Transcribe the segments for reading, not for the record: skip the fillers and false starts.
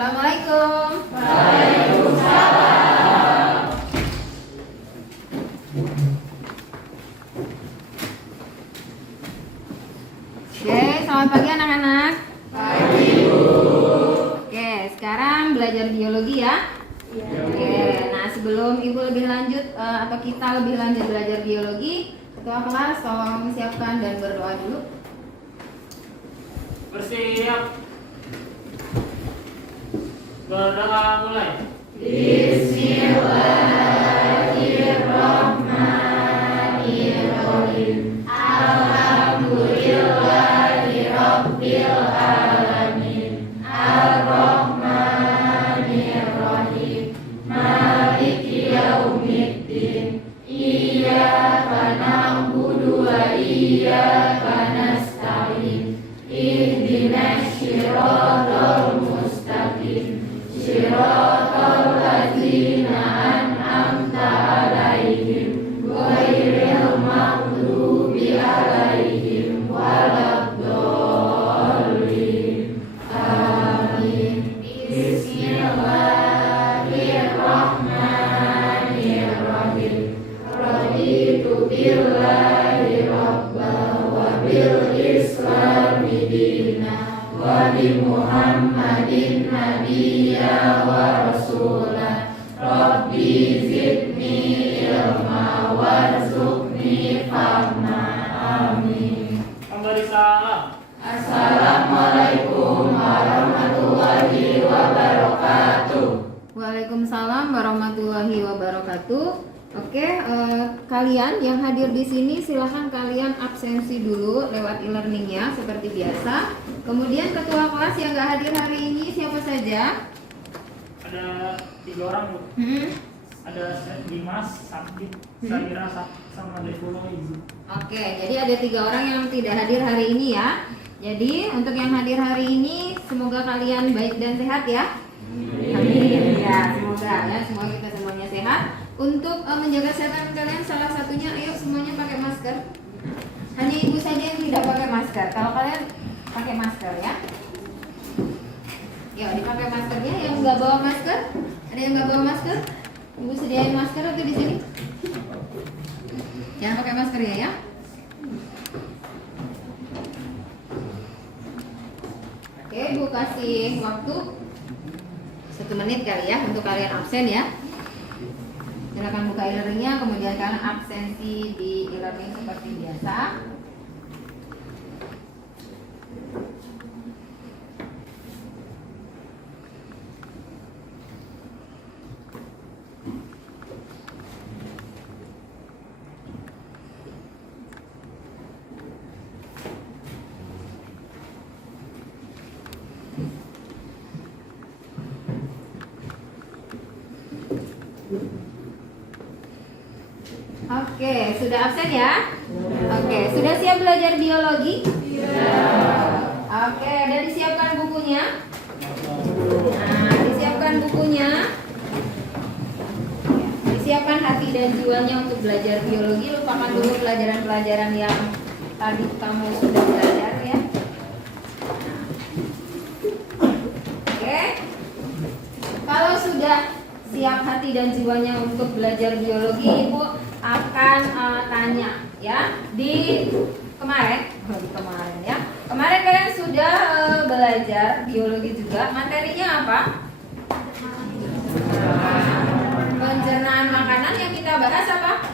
Assalamualaikum. Waalaikumsalam. Oke, selamat pagi anak-anak. Pagi, Bu. Oke, sekarang belajar biologi ya. Oke, nah sebelum Ibu lebih lanjut atau kita lebih lanjut belajar biologi, ketua kelas tolong siapkan dan berdoa dulu. Bersiap. Berdoa mulai. Bismillahirrahmanirrahim. Alhamdulillahirabbil alamin. Arrahmanirrahim. Maliki yaumiddin. Iyyaka na'budu wa iyyaka nasta'in. Ihdinas shiratal mustaqim. Shiratal ladzina an'amta 'alaihim ghairil maghdubi 'alaihim waladdallin. Amin. Bismillahirrahmanirrahim. Raditu billahi rabban wa bil islami dinan wa bi Muhammadin nabiyya wa rasulah. Rabbi zidni ilma warzuqni fahma. Amin. Kembali salam. Assalamualaikum warahmatullahi wabarakatuh. Waalaikumsalam warahmatullahi wabarakatuh. Oke, kalian yang hadir di sini silahkan kalian absensi dulu lewat e-learningnya seperti biasa. Kemudian ketua kelas yang nggak hadir hari ini siapa saja? Ada 3 orang, Bu. Ada Dimas, Sakti, Saira, sama Devulo, Ibu. Oke, jadi ada 3 orang yang tidak hadir hari ini ya. Jadi untuk yang hadir hari ini semoga kalian baik dan sehat ya. Amin. Ya, semoga ya, semoga kita semuanya sehat. Untuk menjaga kesehatan kalian salah satunya ayo semuanya pakai masker. Hanya ibu saja yang tidak pakai masker. Kalau kalian pakai masker ya. Yuk dipakai maskernya. Yang nggak bawa masker, ada yang nggak bawa masker? Ibu sediain masker atau di sini? Jangan pakai masker ya. Oke, ibu kasih waktu 1 menit kali ya untuk kalian absen ya. Silakan buka e-learningnya, kemudian kalian absensi di e-learning seperti biasa. Oke, sudah absen ya? Oke, sudah siap belajar biologi? Oke, dan disiapkan bukunya? Nah, disiapkan bukunya. Disiapkan hati dan jiwanya untuk belajar biologi. Lupakan dulu pelajaran-pelajaran yang tadi kamu sudah belajar ya. Oke. Kalau sudah siap hati dan jiwanya untuk belajar biologi, Ibu akan tanya ya di kemarin ya. Kemarin kalian sudah belajar biologi juga. Materinya apa? Pencernaan makanan. Yang kita bahas apa?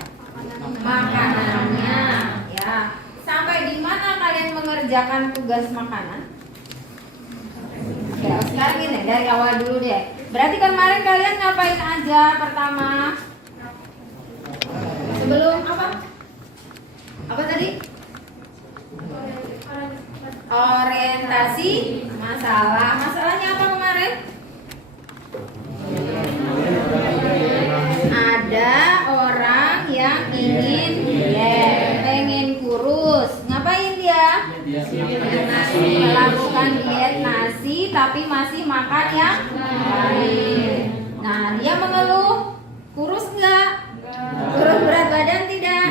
Makanannya ya. Sampai di mana kalian mengerjakan tugas makanan? Ya, sekarang gini, dari awal dulu deh. Berarti kemarin kalian ngapain aja pertama? Sebelum apa? Apa tadi? Orientasi masalah. Masalahnya apa kemarin? Ada orang yang ingin pengen kurus. Ngapain dia? Melakukan diet nasi tapi masih makan yang lain. Nah, dia mengeluh. Kurus enggak? Kurus berat badan tidak?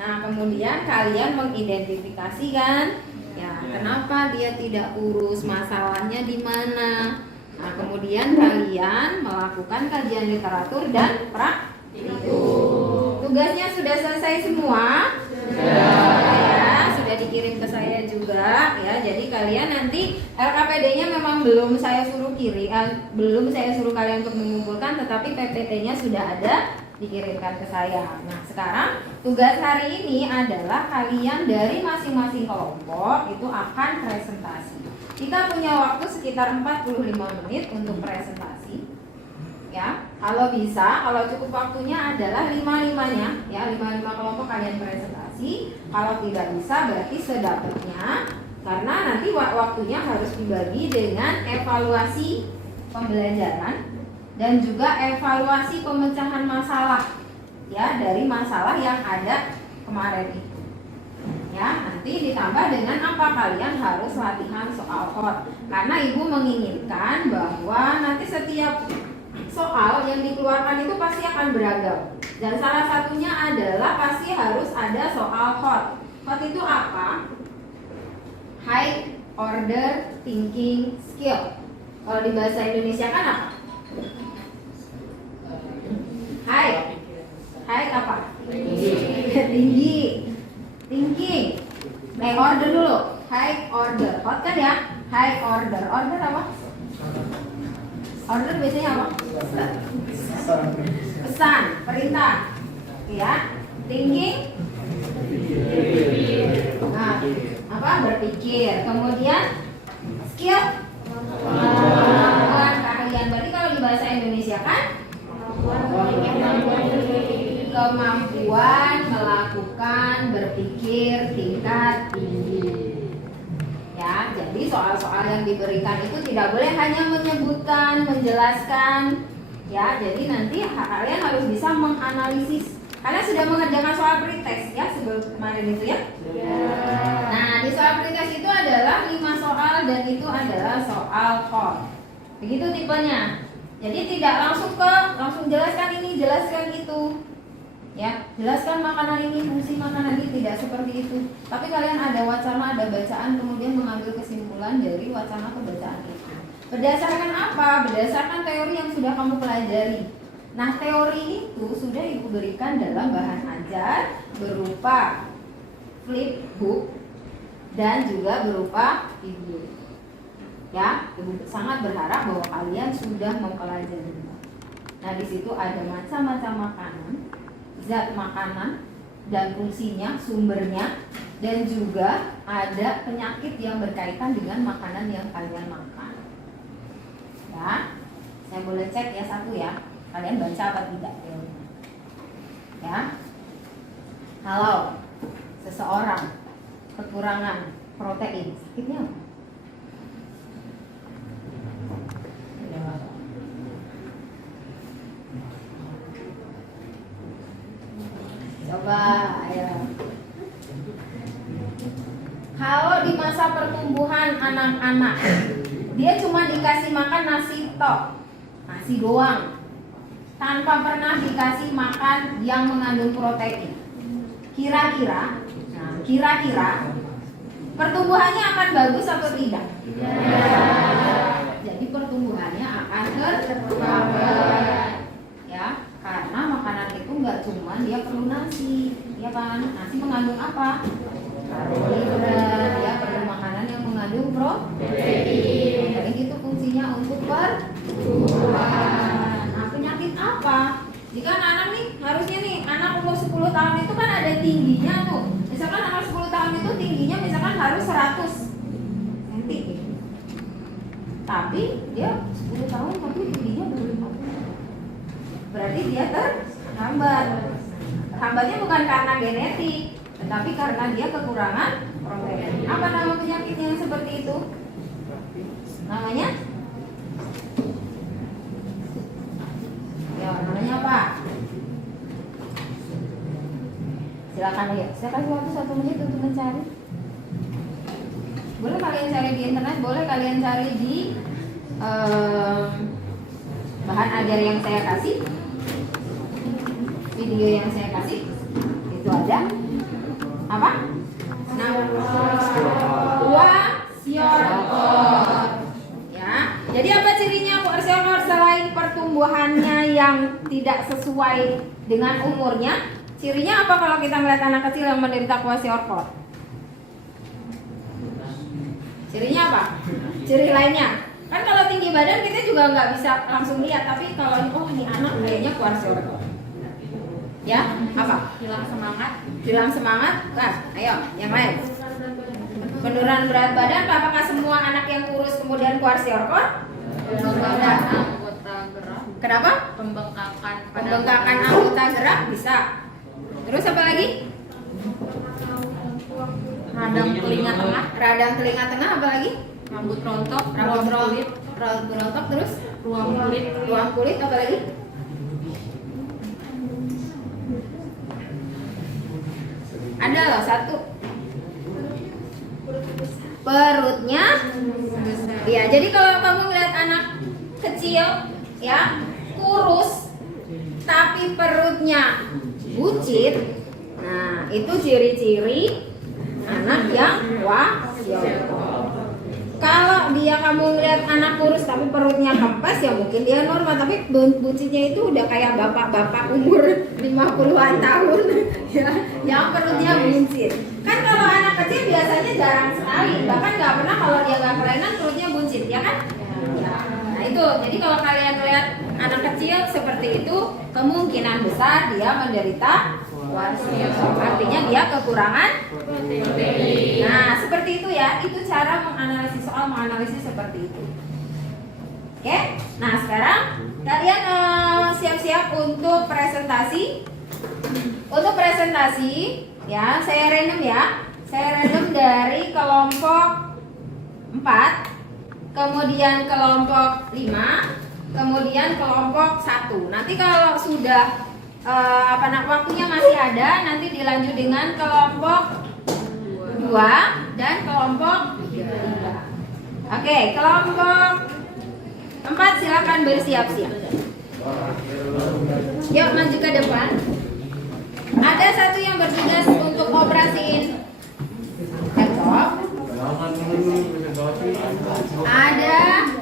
Nah, kemudian kalian mengidentifikasikan Ya, kenapa dia tidak kurus? Masalahnya di mana? Nah, kemudian kalian melakukan kajian literatur dan praktikum. Tugasnya sudah selesai semua? Ya, sudah dikirim ke saya juga ya. Jadi kalian nanti LKPD-nya memang belum saya suruh belum saya suruh kalian untuk mengumpulkan, tetapi PPT-nya sudah ada dikirimkan ke saya. Nah, sekarang tugas hari ini adalah kalian dari masing-masing kelompok itu akan presentasi. Kita punya waktu sekitar 45 menit untuk presentasi. Ya, kalau bisa, kalau cukup waktunya adalah 5-5-nya, ya 5-5 kelompok kalian presentasi. Kalau tidak bisa berarti sedapatnya, karena nanti waktunya harus dibagi dengan evaluasi pembelajaran dan juga evaluasi pemecahan masalah, ya dari masalah yang ada kemarin itu. Ya, nanti ditambah dengan apa, kalian harus latihan soal hot, karena ibu menginginkan bahwa nanti setiap soal yang dikeluarkan itu pasti akan beragam, dan salah satunya adalah pasti harus ada soal hot. Hot itu apa? High order thinking skill. Kalau di bahasa Indonesia kan apa? High apa? Tinggi. Thinking. Order dulu. High order. Hot kan ya? High order. Order apa? Order biasanya apa? Pesan, perintah. Ya. Thinking. Nah, apa? Berpikir. Kemudian skill. Keahlian. Berarti kalau di bahasa Indonesia kan kemampuan melakukan berpikir tingkat tinggi. Ya, jadi soal-soal yang diberikan itu tidak boleh hanya menyebutkan, menjelaskan. Ya, jadi nanti kalian harus bisa menganalisis. Kalian sudah mengerjakan soal pretest ya sebelum kemarin itu ya? Nah, di soal pretest itu adalah 5 soal dan itu adalah soal hot. Begitu tipenya. Jadi tidak langsung jelaskan ini, jelaskan itu. Ya, jelaskan makanan ini, fungsi makanan ini, tidak seperti itu. Tapi kalian ada wacana, ada bacaan, kemudian mengambil kesimpulan dari wacana ke bacaan itu. Berdasarkan apa? Berdasarkan teori yang sudah kamu pelajari. Nah, teori itu sudah ibu berikan dalam bahan ajar berupa flipbook dan juga berupa video. Ya, ibu sangat berharap bahwa kalian sudah mempelajari. Nah, di situ ada macam-macam makanan, zat makanan dan fungsinya, sumbernya, dan juga ada penyakit yang berkaitan dengan makanan yang kalian makan. Ya, saya boleh cek ya satu ya, kalian baca apa tidak teorinya? Ya, kalau seseorang kekurangan protein, sakitnya apa? Coba, ayo. Kalau di masa pertumbuhan anak-anak, dia cuma dikasih makan nasi tok, nasi doang, tanpa pernah dikasih makan yang mengandung protein. Kira-kira pertumbuhannya akan bagus atau tidak? Jadi pertumbuhannya akan terlambat. Ya, karena makanan itu nggak cuma dia perlu nasi, ya kan? Nasi mengandung apa? Karbohidrat. Dia perlu makanan yang mengandung protein. Jadi itu fungsinya untuk pertumbuhan. Nah, penyakit apa? Jika anak nih, harusnya nih anak umur 10 tahun itu kan ada tingginya tuh. Misalkan anak 10 tahun itu tingginya misalkan harus 100 cm. Tapi dia 10 tahun tapi tingginya baru 50. Berarti dia terhambat. Terhambatnya bukan karena genetik, tetapi karena dia kekurangan protein. Apa nama penyakitnya yang seperti itu? Namanya? Ya, namanya apa? Silakan ya. Saya kasih waktu 1 menit untuk mencari. Boleh kalian cari di internet, boleh kalian cari di bahan ajar yang saya kasih, video yang saya kasih. Itu ada apa? Nah, Jadi apa cirinya kwashiorkor selain pertumbuhannya yang tidak sesuai dengan umurnya? Cirinya apa kalau kita melihat anak kecil yang menderita kwashiorkor? Cirinya apa? Ciri lainnya? Kan kalau tinggi badan kita juga nggak bisa langsung lihat, tapi kalau oh ini anak kayaknya kwashiorkor. Ya, apa? Hilang semangat. Hilang semangat. Nah, ayo, yang lain. Penurunan berat badan. Apakah semua anak yang kurus kemudian kwashiorkor? Pembengkakan anggota gerak. Kenapa? Pembengkakan Pembengkakan anggota gerak bisa. Terus apa lagi? radang telinga tengah, Radang telinga tengah, apa lagi? rambut rontok, Rambut ruang kulit, rontok, terus ruang kulit, ruang kulit, apa lagi? Ada loh satu. Perutnya. Ya, jadi kalau kamu ngeliat anak kecil ya kurus tapi perutnya buncit, nah itu ciri-ciri anak yang kwashiorkor. Kalau dia kamu lihat anak kurus tapi perutnya kempes, ya mungkin dia normal, tapi buncitnya itu udah kayak bapak-bapak umur 50-an tahun ya, yang perutnya buncit. Kan kalau anak kecil biasanya jarang sekali, bahkan nggak pernah kalau dia nggak kelainan perutnya buncit, ya kan? Ya. Nah itu, jadi kalau kalian lihat anak kecil seperti itu, kemungkinan besar dia menderita kwashiorkor, artinya dia kekurangan protein. Nah seperti itu ya, itu cara menganalisis seperti itu. Oke, nah sekarang kalian siap-siap untuk presentasi. Untuk presentasi ya, saya random dari kelompok 4, kemudian kelompok 5, kemudian kelompok 1. Nanti kalau sudah waktunya masih ada, nanti dilanjut dengan kelompok 2 dan kelompok 3. Oke, kelompok 4 silakan bersiap-siap. Yuk maju ke depan. Ada satu yang bertugas untuk operasiin laptop. Ada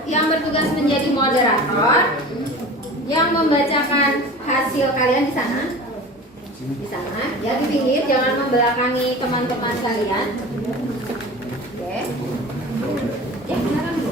yang bertugas menjadi moderator, yang membacakan hasil kalian di sana. Di sana, ya di pinggir, jangan membelakangi teman-teman kalian. Oke. Ya, silakan dulu.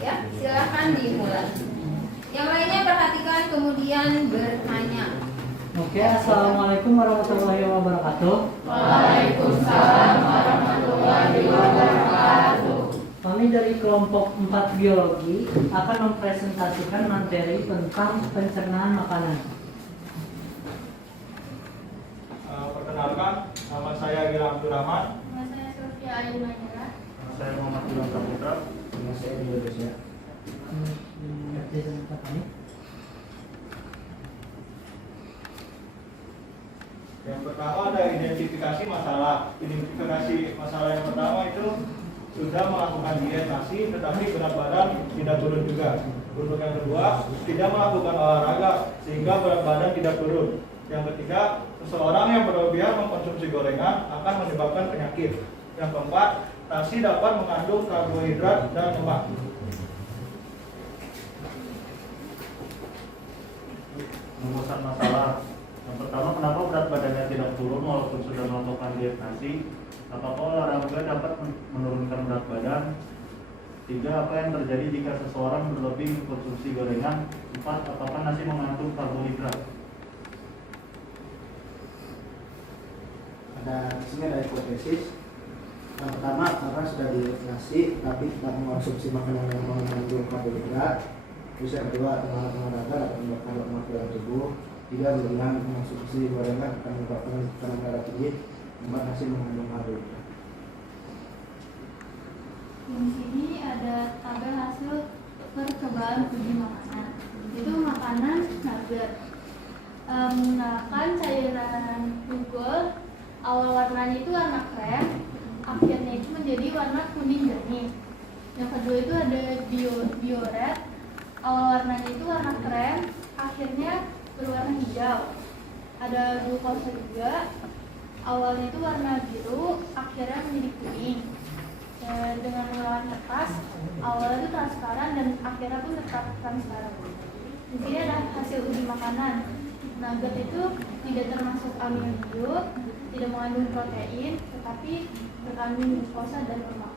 Ya, silakan dimulai. Yang lainnya perhatikan kemudian bertanya. Oke, assalamualaikum warahmatullahi wabarakatuh. Waalaikumsalam warahmatullahi wabarakatuh. Kami dari kelompok 4 biologi akan mempresentasikan materi tentang pencernaan makanan. Perkenalkan, nama saya Gilang Abdurrahman. Nama saya Sofia Ayu Manira. Nama saya Muhammad Ilham Saputra. Nama saya Indonesia. Yang pertama ada identifikasi masalah. Identifikasi masalah yang pertama itu sudah melakukan diet nasi, tetapi berat badan tidak turun juga. Untuk yang kedua, tidak melakukan olahraga sehingga berat badan tidak turun. Yang ketiga, seseorang yang berlebihan mengkonsumsi gorengan akan menyebabkan penyakit. Yang keempat, nasi dapat mengandung karbohidrat dan lemak. Rumusan masalah. Yang pertama, kenapa berat badannya tidak turun walaupun sudah melakukan diet nasi? Apakah olahraga dapat menurunkan berat badan? 3. Apa yang terjadi jika seseorang berlebih mengkonsumsi gorengan? 4. Apakah nasi mengandung karbohidrat? Di sini ada hipotesis. Yang pertama, karena sudah diet nasi tapi tidak mengkonsumsi makanan yang mengandung karbohidrat. Terus yang kedua, olahraga dapat membakar lemak dalam tubuh. 3. Berlebihan mengkonsumsi gorengan akan menyebabkan tekanan darah tinggi. 4. Nasi mengandung karbohidrat. Di sini ada tabel hasil percobaan uji makanan. Itu makanan nugget. Menggunakan cairan Google, awal warnanya itu warna krem, akhirnya itu menjadi warna kuning jernih. Yang kedua itu ada bioret, awal warnanya itu warna krem, akhirnya berwarna hijau. Ada glukosa juga, awalnya itu warna biru, akhirnya menjadi kuning. Dengan menggunakan kertas, awalnya itu transparan dan akhirnya pun tetap transparan. Di sini ada hasil uji makanan. Nugget itu tidak termasuk amino hidup, tidak mengandung protein, tetapi berkandung glukosa dan lemak.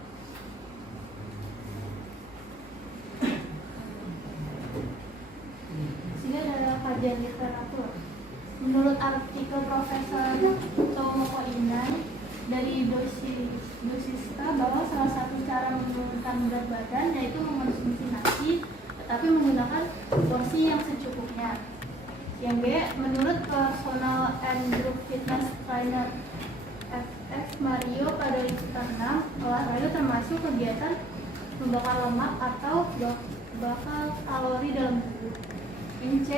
Di sini ada kajian literatur. Menurut artikel Profesor Tomoko Inai dari Dosista bahwa salah satu cara menurunkan berat badan yaitu mengonsumsi nasi, tetapi menggunakan porsi yang secukupnya. Yang B, menurut personal and group fitness trainer FX Mario pada liputan 6, olahraga termasuk kegiatan membakar lemak atau bakar kalori dalam tubuh. Yang C,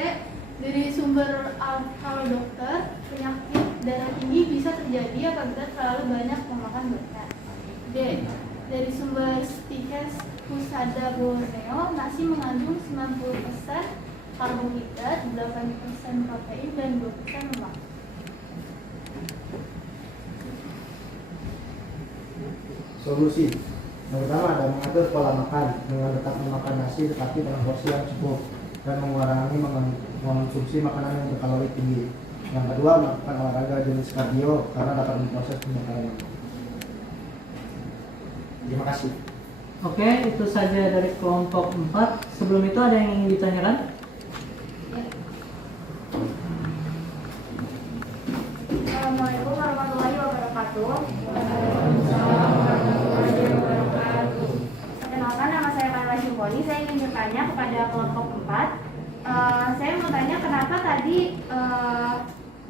dari sumber kalau dokter, penyakit darah tinggi bisa terjadi apabila terlalu banyak memakan berat. D, dari sumber Stikes Pusada Borneo, nasi mengandung 90% karbohidrat, 8% protein, dan 2% lemak. Solusi. Yang pertama ada mengatur pola makan dengan tetap memakan nasi tetapi dengan porsi yang cukup dan mengurangi mengonsumsi makanan yang berkalori tinggi. Yang kedua, melakukan olahraga jenis kardio karena dapat memproses pembakaran lemak. Terima kasih. Oke, itu saja dari kelompok 4. Sebelum itu ada yang ingin ditanyakan? Assalamualaikum warahmatullahi wabarakatuh. Perkenalkan, nama saya Carla Syukoni. Saya ingin bertanya kepada kelompok 4. Saya mau tanya kenapa tadi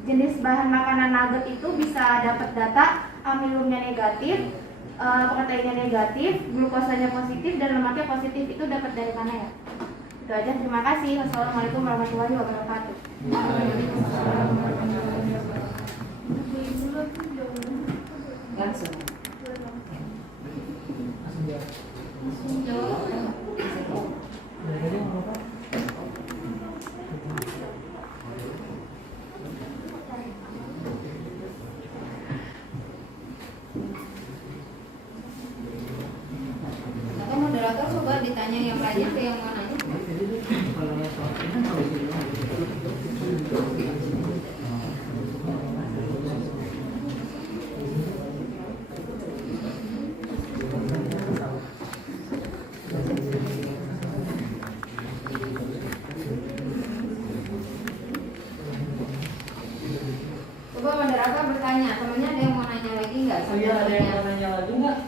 jenis bahan makanan nugget itu bisa dapat data amilumnya negatif, proteinnya negatif, glukosanya positif, dan lemaknya positif. Itu dapat dari mana ya? Itu aja, terima kasih. Wassalamualaikum warahmatullahi wabarakatuh. Langsung. Atau moderator coba ditanya yang lainnya ke yang mana? Coba moderator bertanya, temennya ada yang mau nanya lagi nggak? Iya, ada yang mau nanya lagi nggak?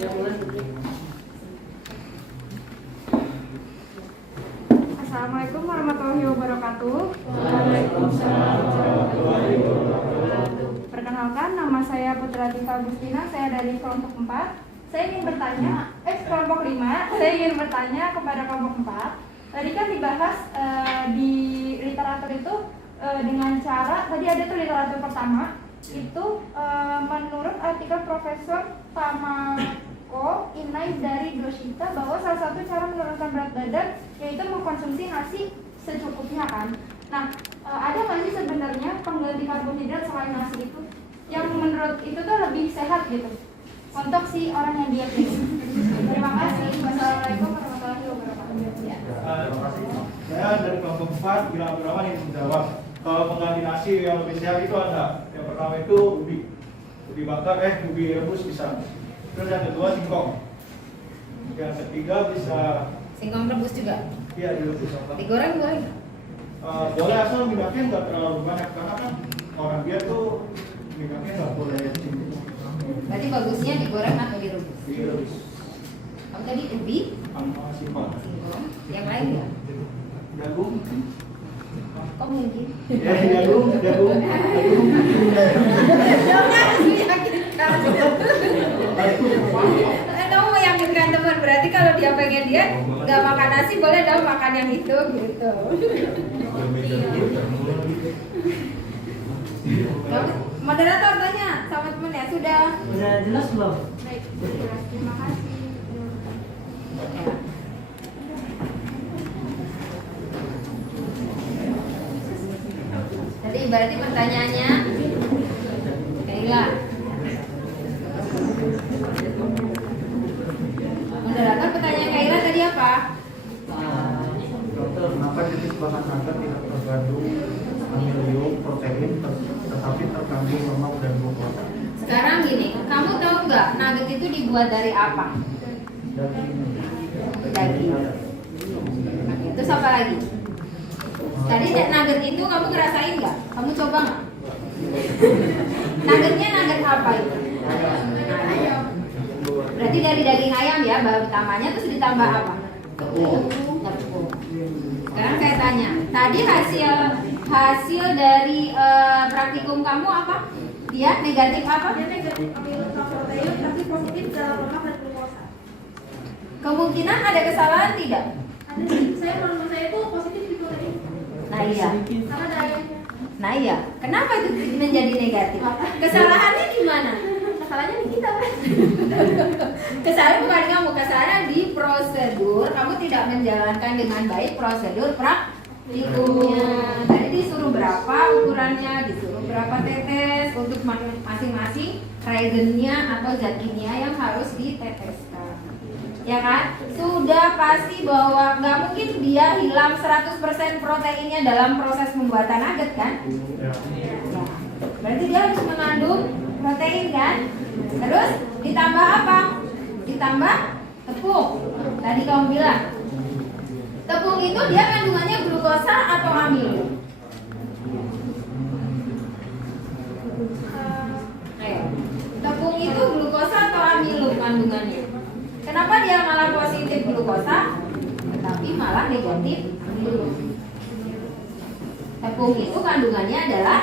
Ya, boleh. Assalamualaikum warahmatullahi wabarakatuh. Perkenalkan, nama saya Putra Tika Agustina. Saya dari kelompok 4. Saya ingin bertanya, kelompok 5. Saya ingin bertanya kepada kelompok 4. Tadi kan dibahas di literatur itu dengan cara, tadi ada tuh literatur pertama itu menurut artikel Profesor Tomoko Inai dari Dosista bahwa salah satu cara menurunkan berat badan yaitu mengkonsumsi nasi secukupnya kan. Nah, ada nggak sih sebenarnya pengganti karbohidrat selain nasi itu yang menurut itu tuh lebih sehat gitu untuk si orang yang diet ini? Terima kasih. Wassalamualaikum warahmatullahi wabarakatuh. Ya. Saya dari kelompok 4 Gilang Abdurrahman ingin menjawab. Kalau pengganti nasi yang lebih sehat itu ada. Yang pertama itu ubi bakar, ubi rebus bisa. Terus yang kedua singkong. Yang ketiga bisa Singkong rebus juga. iya direbus apa? Digoreng boleh? Boleh asal minyaknya nggak terlalu banyak karena kan orang dia tuh minyaknya nggak boleh tinggi. Berarti bagusnya digoreng atau direbus? Direbus. Apa tadi ubi, Sama singkong. singkong, yang lain ya? Jagung. Kok mungkin? Ya, jagung. Jawabnya harus meyakinkan. Kamu meyakinkan teman, berarti kalau dia pengen diet nggak makan nasi, boleh dong makan yang itu gitu. Moderator tanya sama temen ya, sudah jelas belum? Baik, terima kasih. Tadi berarti pertanyaannya Kaila. Moderator, pertanyaan Kaila tadi apa? Dokter, kenapa jenis bahan nugget tidak terkandung amilium, protein, tetapi terkandung lemak dan glukosa? Sekarang gini, kamu tahu nggak nugget itu dibuat dari apa? Daging. Terus apa lagi? Tadi nugget itu kamu ngerasain nggak? Kamu coba nggak? Nuggetnya nugget apa itu? Berarti dari daging ayam ya, bahan utamanya, terus ditambah apa? Tepung. Sekarang saya tanya, tadi hasil dari praktikum kamu apa? Dia negatif apa? Dia negatif amilum protein tapi positif dalam lemak dan glukosa. Kemungkinan ada kesalahan tidak? Ada sih, menurut saya itu positif di protein. Nah iya. Karena ada ayamnya. Nah iya. Kenapa itu menjadi negatif? Kesalahannya di mana? Masalahnya di kita kan. Kesalahan bukan kamu, kesalahan di prosedur. Kamu tidak menjalankan dengan baik prosedur praktikumnya. Tadi disuruh berapa ukurannya, disuruh berapa tetes untuk masing-masing reagennya atau zat kimia yang harus diteteskan. Ya kan? Sudah pasti bahwa nggak mungkin dia hilang 100% proteinnya dalam proses pembuatan nugget kan? Nah, berarti dia harus mengandung protein kan? Terus ditambah apa? Ditambah tepung. Tadi kamu bilang tepung itu dia kandungannya glukosa atau amilum? Ayo. Tepung itu glukosa atau amilum kandungannya? Kenapa dia malah positif glukosa, tetapi malah negatif amilum? Tepung itu kandungannya adalah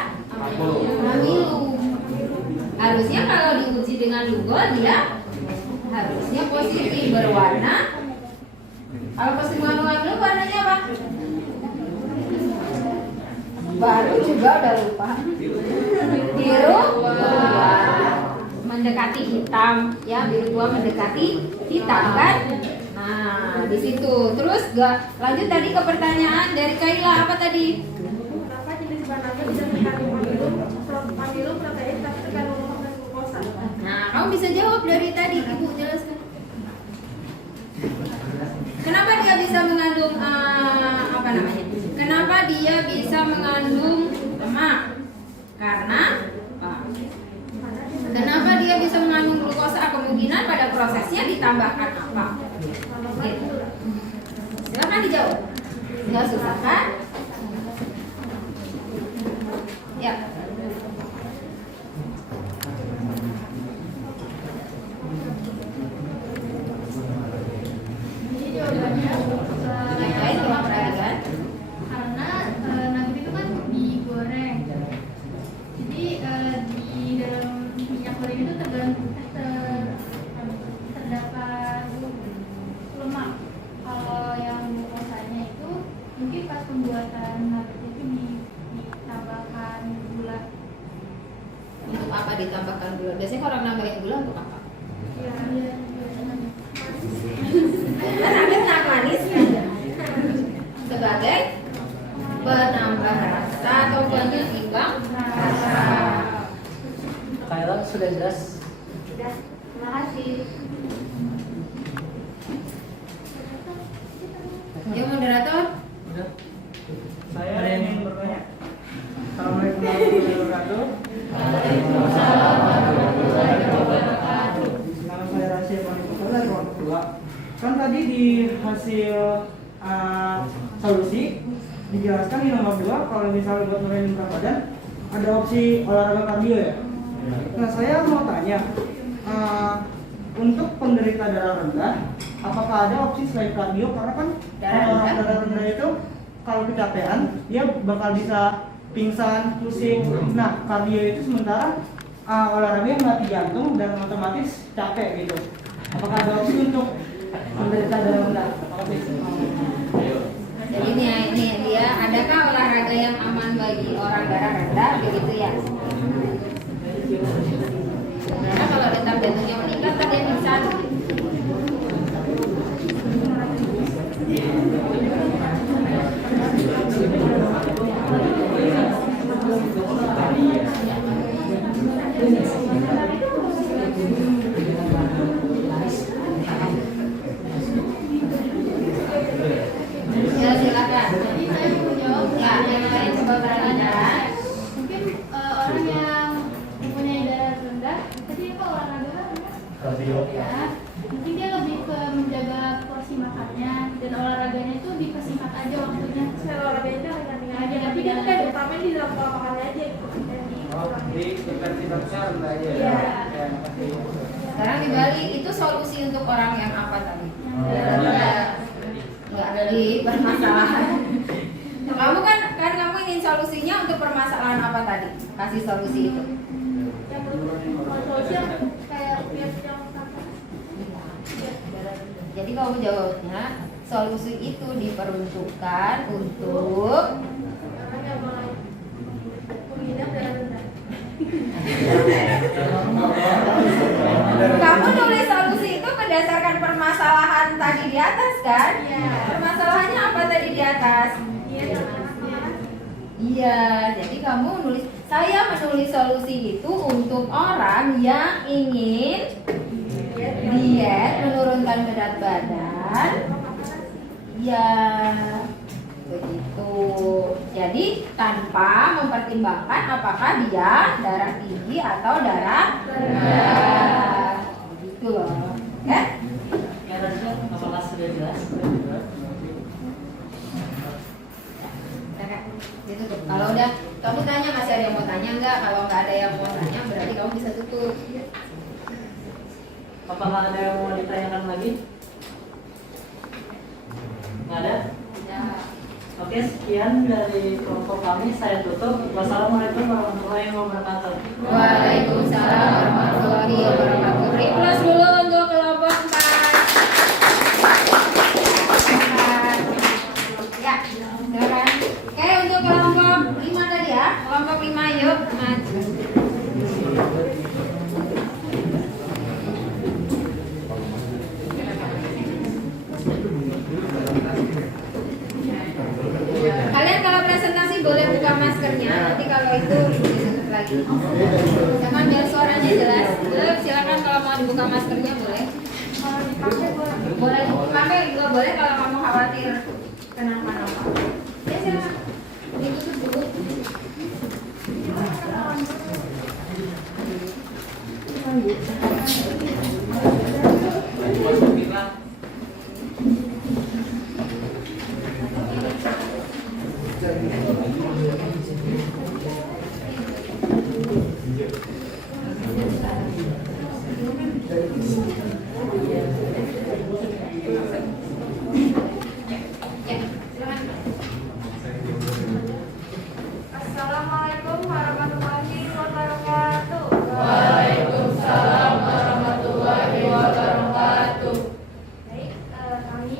amilum. Harusnya kalau diuji dengan Lugol dia harusnya positif berwarna. Kalau positif amilum warnanya apa? Baru juga udah lupa. Biru mendekati hitam, ya biru tua mendekati hitam kan? Nah di situ. Terus lanjut tadi ke pertanyaan dari Kaila apa tadi? Kenapa jenis bahan nugget bisa mengandung amilum, protein tapi terkandung lemak dan glukosa? Nah kamu bisa jawab dari tadi, Ibu jelaskan. Kenapa dia bisa mengandung apa namanya? Kenapa dia bisa mengandung lemak? Karena kenapa dia bisa mengandung glukosa? Kemungkinan pada prosesnya ditambahkan apa? Gitu. Silakan dijawab. Nggak susah kan? Ya. Jadi jawabannya Yang lain cuma perhatikan. karena nugget itu kan digoreng. Jadi di dalam minyak goreng itu terdapat lemak. Kalau yang glukosanya itu mungkin pas pembuatan nugget itu ditambahkan gula. Untuk apa ditambahkan gula? Biasanya orang nambahin gula untuk apa? Ya, Nugget manis sebagai penambah rasa atau penyeimbang rasa. Kaila sudah jelas. Sudah, terima kasih. Ya moderator. Udah. Saya ingin bertanya. Assalamualaikum warahmatullahi wabarakatuh. Nama saya Rasyid Manipur dari ruang kedua. Kan tadi di hasil solusi dijelaskan di nomor 2 kalau misalnya buat nurunin berat badan ada opsi olahraga kardio ya. Nah saya mau tanya untuk penderita darah rendah apakah ada opsi selain kardio karena kan Darah kalau rendah? darah rendah itu kalau kecapean dia bakal bisa pingsan, pusing. Nah, kardio itu sementara olahraga yang melatih jantung dan otomatis capek gitu. Apakah ada opsi untuk menderita darah rendah? Jadi ini dia, adakah olahraga yang aman bagi orang darah rendah begitu ya? Karena kalau detak jantungnya meningkat kan dia pingsan. Ya silakan. Jadi saya mau jawab. Ya, yang lain coba bertanya. Mungkin orang yang mempunyai darah rendah, tadi apa olahraga apa? Kardio. Ya, mungkin dia lebih ke menjaga porsi makannya dan olahraganya itu dipersingkat aja waktunya. Saya olahraganya itu ringan-ringan aja, Iya. tapi dia tuh kayak utamanya di dalam pola makannya aja gitu. Jadi intensitasnya rendah aja Iya. Sekarang dibalik, itu solusi untuk orang yang apa tadi? Nggak ada di permasalahan. Kamu kan kamu ingin solusinya untuk permasalahan apa tadi? Kasih solusi itu. Yang solusi yang kayak biar yang Jadi kamu jawabnya solusi itu diperuntukkan untuk orang yang mau menghidap darah rendah. kamu nulis solusi itu berdasarkan permasalahan tadi di atas kan? Iya. Permasalahannya apa tadi di atas? Iya, anaknya. Iya, jadi kamu menulis, saya menulis solusi itu untuk orang yang ingin diet, menurunkan berat badan. Ya, begitu. Jadi tanpa mempertimbangkan apakah dia darah tinggi atau darah rendah. Begitu loh. Ya? Ya, apakah sudah jelas? Gitu tuh. Kalau udah kamu tanya masih ada yang mau tanya nggak? Kalau nggak ada yang mau tanya berarti kamu bisa tutup. Apakah ada yang mau ditanyakan lagi? Nggak ada? Ya. Oke, sekian dari kelompok kami. Saya tutup. Wassalamualaikum warahmatullahi wabarakatuh. Waalaikumsalam warahmatullahi wabarakatuh. Refresh dulu untuk kelompok 4. Ya, silakan. Oke, untuk kelompok 5 tadi ya. Kelompok 5 yuk maju. Kalian kalau presentasi boleh buka maskernya. Nanti kalau itu ditutup lagi. Jangan biar suaranya jelas. Silakan kalau mau dibuka maskernya boleh. Kalau dipakai boleh. Boleh dipakai juga boleh kalau kamu khawatir kenapa-napa. Ya silakan. Ditutup dulu. Ya, silakan. Assalamualaikum warahmatullahi wabarakatuh. Waalaikumsalam warahmatullahi wabarakatuh. Baik, kami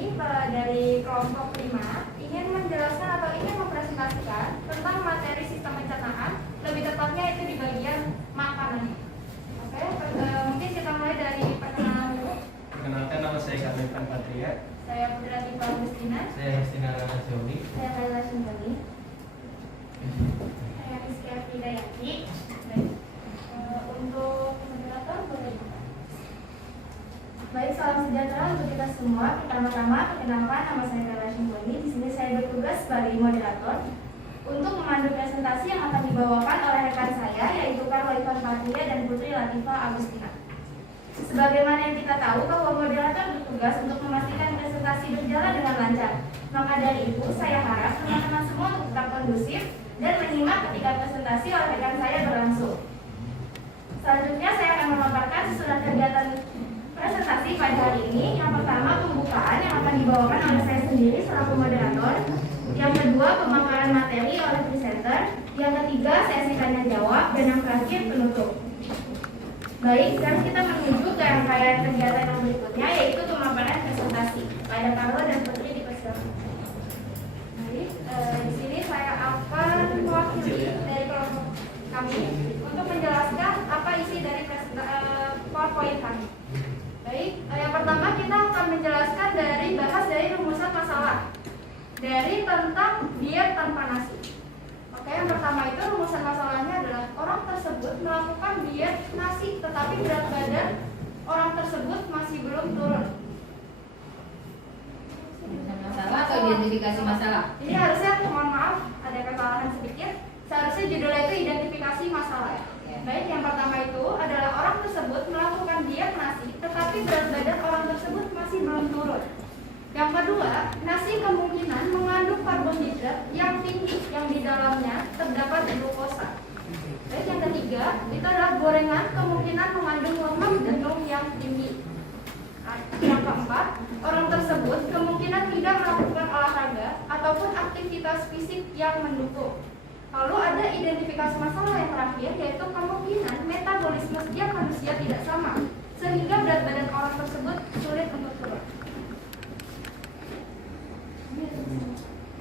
dari kelompok 5 ingin menjelaskan atau ingin mempresentasikan tentang materi sistem pencernaan, lebih tepatnya itu di bagian makanan. Oke, mungkin kita mulai dari perkenalan dulu. Perkenalkan, nama saya Karlivan Patria. Saya Putri Latifah Agustina. Saya Hestina Rana Joni. Saya Kaila Sundani. Saya Rizky Afidayati. Baik, untuk moderator boleh dibuka. Baik, salam sejahtera untuk kita semua. Pertama-tama, perkenalkan, nama saya Kaila Sundani. Di sini saya bertugas sebagai moderator untuk memandu presentasi yang akan dibawakan oleh rekan saya, yaitu Karlivan Patria dan Putri Latifah Agustina. Sebagaimana yang kita tahu bahwa moderator bertugas untuk memastikan presentasi berjalan dengan lancar. Maka dari itu, saya harap teman-teman semua untuk tetap kondusif dan menyimak ketika presentasi oleh rekan saya berlangsung. Selanjutnya, saya akan memaparkan susunan kegiatan presentasi pada hari ini. Yang pertama, pembukaan yang akan dibawakan oleh saya sendiri selaku moderator. Yang kedua, pemaparan materi oleh presenter. Yang ketiga, sesi tanya jawab. Dan yang terakhir, penutup. Baik, sekarang kita menuju ke rangkaian kegiatan yang berikutnya, yaitu pemaparan presentasi. Pada Carlo dan Putri dipersilakan. Baik, di sini saya akan mewakili dari kelompok kami untuk menjelaskan apa isi dari PowerPoint kami. Baik, yang pertama kita akan menjelaskan bahas dari rumusan masalah dari tentang diet tanpa nasi. Oke, yang pertama itu rumusan masalahnya adalah orang tersebut melakukan diet nasi, tetapi berat badan orang tersebut masih belum turun. Masalah atau identifikasi masalah? Ini harusnya, mohon maaf, ada kesalahan sedikit. Seharusnya judulnya itu identifikasi masalah. Baik, yang pertama itu adalah orang tersebut melakukan diet nasi, tetapi berat badan orang tersebut masih belum turun. Yang kedua, nasi kemungkinan mengandung karbohidrat yang tinggi yang di dalamnya terdapat glukosa. Baik, yang ketiga, itu adalah gorengan kemungkinan mengandung lemak jenuh yang tinggi. Yang keempat, orang tersebut kemungkinan tidak melakukan olahraga ataupun aktivitas fisik yang mendukung. Lalu ada identifikasi masalah yang terakhir, yaitu kemungkinan metabolisme setiap manusia tidak sama, sehingga berat badan orang tersebut sulit untuk turun.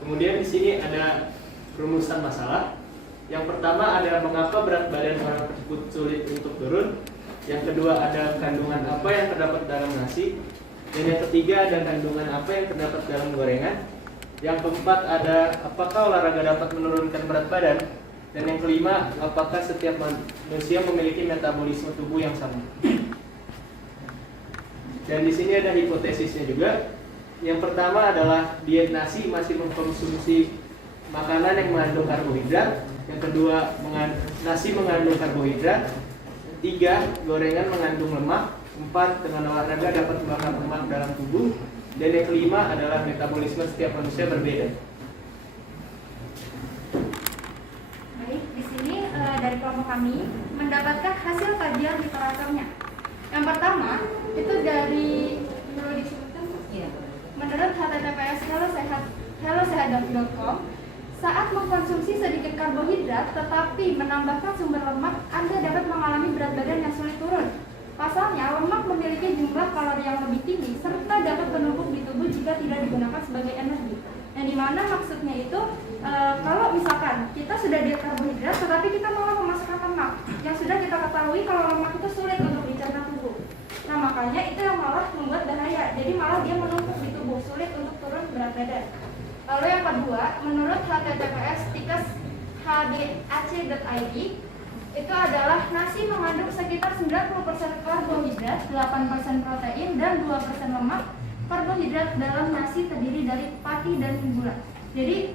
Kemudian di sini ada rumusan masalah. Yang pertama ada mengapa berat badan orang tersebut sulit untuk turun. Yang kedua ada kandungan apa yang terdapat dalam nasi. Dan yang ketiga ada kandungan apa yang terdapat dalam gorengan. Yang keempat ada apakah olahraga dapat menurunkan berat badan. Dan yang kelima, apakah setiap manusia memiliki metabolisme tubuh yang sama. Dan di sini ada hipotesisnya juga. Yang pertama adalah diet nasi masih mengkonsumsi makanan yang mengandung karbohidrat. Yang kedua, nasi mengandung karbohidrat. 3, gorengan mengandung lemak. 4, dengan olahraga dapat membakar lemak dalam tubuh. Dan yang kelima adalah metabolisme setiap manusia berbeda. Baik, di sini dari kelompok kami mendapatkan hasil kajian literaturnya. Yang pertama itu dari menurut https hellosehat.com, saat mengkonsumsi sedikit karbohidrat tetapi menambahkan sumber lemak, Anda dapat mengalami berat badan yang sulit turun. Pasalnya, lemak memiliki jumlah kalori yang lebih tinggi serta dapat menumpuk di tubuh jika tidak digunakan sebagai energi. Yang dimana maksudnya itu, kalau misalkan kita sudah diet karbohidrat tetapi kita malah memasukkan lemak, yang sudah kita ketahui kalau lemak itu sulit untuk dicerna tubuh. Nah, makanya itu yang malah membuat bahaya. Jadi malah dia menumpuk di tubuh, sulit untuk turun berat badan. Lalu yang kedua, menurut https://hdac.id, itu adalah nasi mengandung sekitar 90% karbohidrat, 8% protein, dan 2% lemak. Karbohidrat dalam nasi terdiri dari pati dan gula. Jadi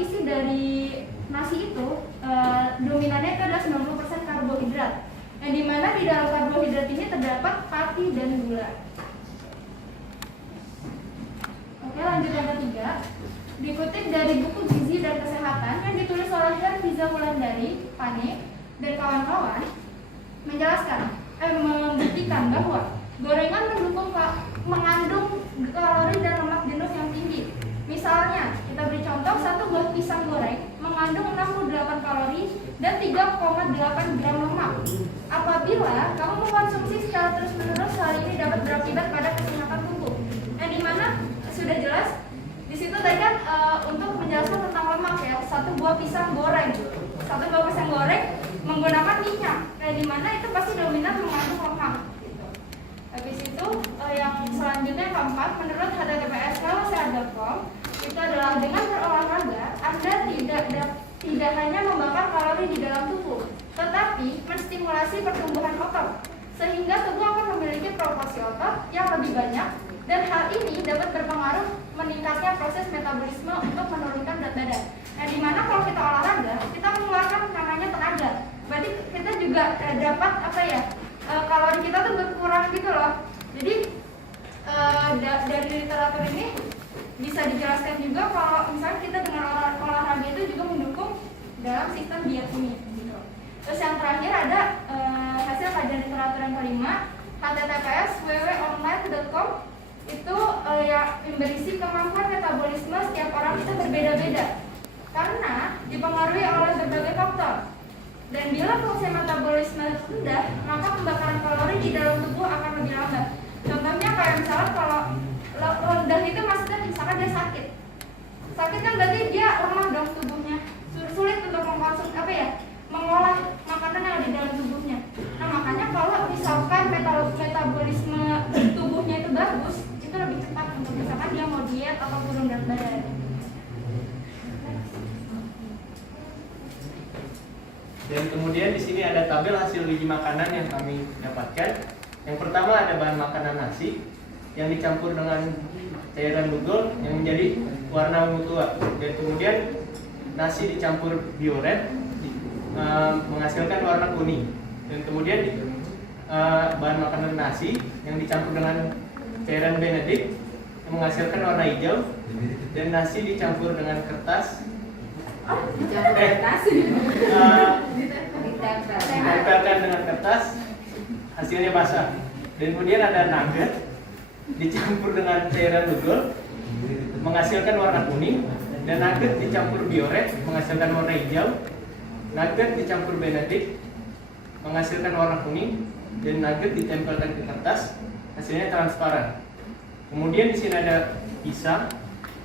isi dari nasi itu dominannya itu adalah 90% karbohidrat. Yang dimana di dalam karbohidrat ini terdapat pati dan gula. Oke, lanjut yang ketiga. Dikutip dari buku Gizi dan Kesehatan yang ditulis oleh Herfiza Wulandari, Pane, dan kawan-kawan, menjelaskan, membuktikan bahwa gorengan mengandung kalori dan lemak jenuh yang tinggi. Misalnya, kita beri contoh, satu buah pisang goreng mengandung 68 kalori dan 3,8 gram lemak. Apabila kamu mengkonsumsi secara terus-menerus, hal ini dapat berakibat pada kesehatan tubuh. Yang dimana sudah jelas di situ tadi kan untuk menjelaskan tentang lemak ya, satu buah pisang goreng menggunakan minyak. Yang dimana itu pasti dominan mengandung lemak. Habis itu yang selanjutnya keempat, menurut https://hellosehat.com, itu adalah dengan berolahraga Anda tidak hanya membakar kalori di dalam tubuh, tetapi menstimulasi pertumbuhan otot, sehingga tubuh akan memiliki proporsi otot yang lebih banyak, dan hal ini dapat berpengaruh meningkatnya proses metabolisme untuk menurunkan berat badan. Nah, dimana kalau kita olahraga, kita mengeluarkan namanya tenaga, berarti kita juga dapat kalori kita tuh berkurang gitu loh. Jadi dari literatur ini bisa dijelaskan juga kalau misalnya kita dengan olahraga itu juga mendukung dalam sistem diet ini gitu. Terus yang terakhir ada hasil kajian literatur yang kelima, https://www.online.com, itu yang berisi kemampuan metabolisme setiap orang itu berbeda-beda karena dipengaruhi oleh berbagai faktor. Dan bila fungsi metabolisme rendah, maka pembakaran kalori di dalam tubuh akan lebih lambat. Contohnya kayak misalnya kalau rendah itu maksudnya misalkan dia sakit. Sakit kan berarti dia lemah dong tubuhnya, sulit untuk mengkonsumsi mengolah makanan yang ada di dalam tubuhnya. Nah makanya kalau misalkan metabolisme tubuhnya itu bagus, itu lebih cepat untuk misalkan dia mau diet atau turun berat badan. Dan kemudian di sini ada tabel hasil uji makanan yang kami dapatkan. Yang pertama ada bahan makanan nasi yang dicampur dengan cairan nugol yang menjadi warna ungu tua. Dan kemudian nasi dicampur bioret menghasilkan warna kuning. Dan kemudian bahan makanan nasi yang dicampur dengan cairan Benedict yang menghasilkan warna hijau. Dan nasi dicampur dengan kertas ditempelkan dengan kertas, hasilnya basah. Dan kemudian ada nugget dicampur dengan cairan nugol menghasilkan warna kuning, dan nugget dicampur bioret menghasilkan warna hijau, nugget dicampur Benedict menghasilkan warna kuning, dan nugget ditempelkan ke kertas, hasilnya transparan. Kemudian di sini ada pisang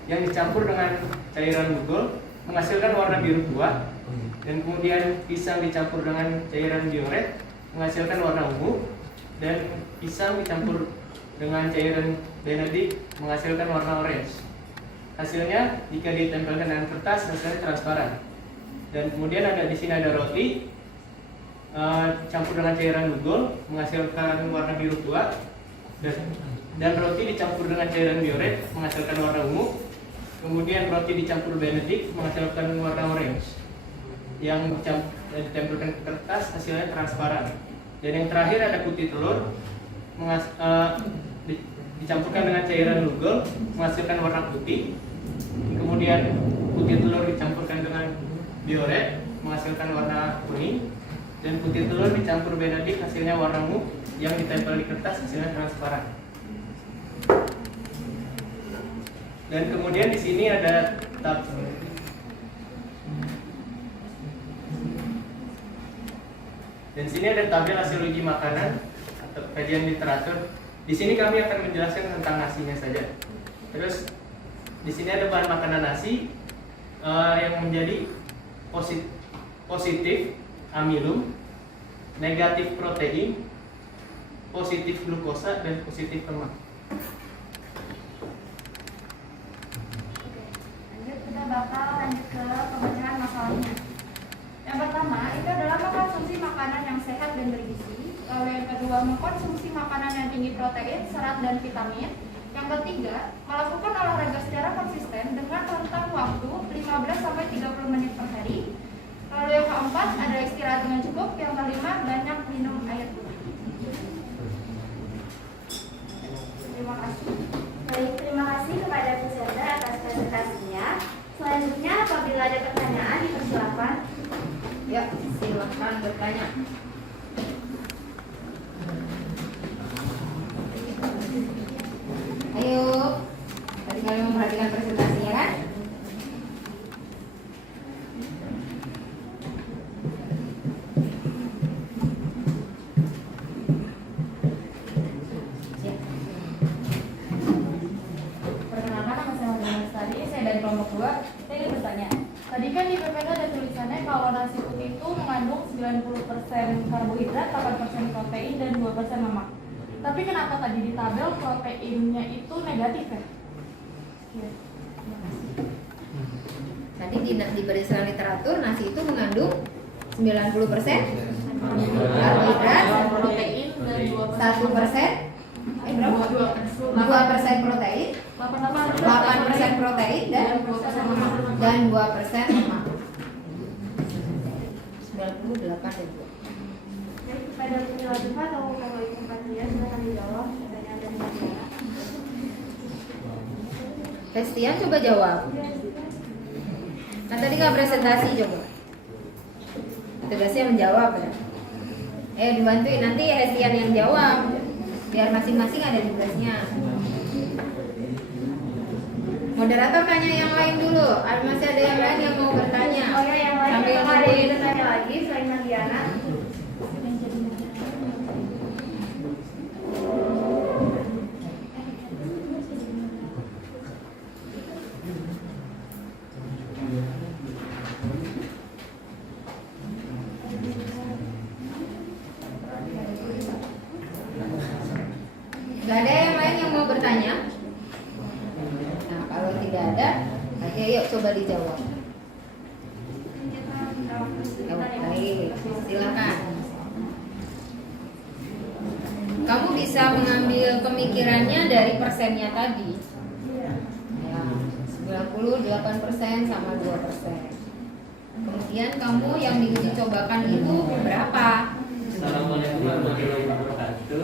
yang dicampur dengan cairan nugol menghasilkan warna biru tua, dan kemudian pisang dicampur dengan cairan bioret menghasilkan warna ungu, dan pisang dicampur dengan cairan Benedict menghasilkan warna orange. Hasilnya jika ditempelkan dengan kertas hasilnya transparan. Dan kemudian ada di sini ada roti campur dengan cairan nugol menghasilkan warna biru tua, dan roti dicampur dengan cairan bioret menghasilkan warna ungu. Kemudian roti dicampur Benedict menghasilkan warna orange. Yang ditempelkan ke kertas hasilnya transparan. Dan yang terakhir ada putih telur dicampurkan dengan cairan nugol menghasilkan warna putih. Kemudian putih telur dicampurkan dengan bioret menghasilkan warna kuning. Dan putih telur dicampur Benedict hasilnya warna ungu, yang ditempel di kertas hasilnya transparan. Dan kemudian di sini ada tabel hasil uji makanan atau kajian literatur. Di sini kami akan menjelaskan tentang nasinya saja. Terus di sini ada bahan makanan nasi yang menjadi positif amilum, negatif protein, positif glukosa, dan positif lemak. Bakal lanjut ke pembacaan masalahnya. Yang pertama itu adalah mengkonsumsi makanan yang sehat dan bergizi. Lalu yang kedua mengkonsumsi makanan yang tinggi protein, serat, dan vitamin. Yang ketiga melakukan olahraga secara konsisten dengan rentang waktu 15-30 menit per hari. Lalu yang keempat ada istirahat dengan cukup. Yang kelima banyak minum air putih. Terima kasih. Baik, terima kasih kepada Bu Sandra atas presentasinya. Selanjutnya apabila ada pertanyaan dipersilakan. Ya, silakan bertanya. Ayo, tadi kalian memperhatikan presentasinya kan? Perkenalkan, nama saya Madina Lestari, saya dari kelompok 2. Saya ingin bertanya, tadi kan di PPK ada tulisannya kalau nasi putih itu mengandung 90% karbohidrat, 8% protein, dan 2% lemak. Tapi kenapa tadi di tabel proteinnya itu negatif ya? Ya, terima kasih. Tadi di berdasarkan literatur nasi itu mengandung 90% karbohidrat, Protein dan 1%, berapa? 2% protein, 8% protein dan 2% lemak. 98 ya Bu. Baik, kepada penyelenggara atau kalau ibu Fatia silakan dijawab pertanyaan dari Fatia. Hestian coba jawab. Nah tadi nggak presentasi coba. Tugasnya menjawab ya. Dibantuin nanti Hestian yang jawab. Biar masing-masing ada tugasnya. Moderator tanya yang lain dulu. Masih ada yang lain yang mau bertanya? Oh ya, yang lain Sambil apakah ada yang nungguin. bertanya lagi selain Nagiana? Gak ada yang lain yang mau bertanya? Nah, kalau tidak ada, ayo coba dijawab. Baik, silakan. Kamu bisa mengambil pemikirannya dari persennya tadi. Ya, 98% sama 2%. Kemudian kamu yang diuji cobakan itu berapa? Assalamualaikum warahmatullahi wabarakatuh.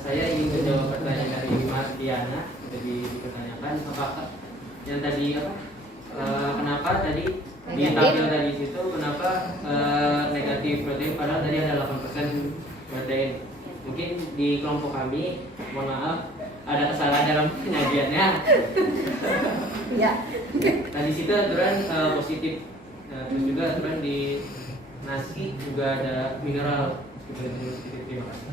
Saya ingin menjawab pertanyaan dari Mas Diana. Jadi dipertanyakan apakah yang tadi kenapa tadi ditampil dari situ kenapa negatif protein padahal tadi ada 8% protein. Mungkin di kelompok kami, mohon maaf, ada kesalahan dalam penyajiannya. Ya. Tadi situ aturan positif. Terus juga aturan di nasi juga ada mineral. Terima kasih.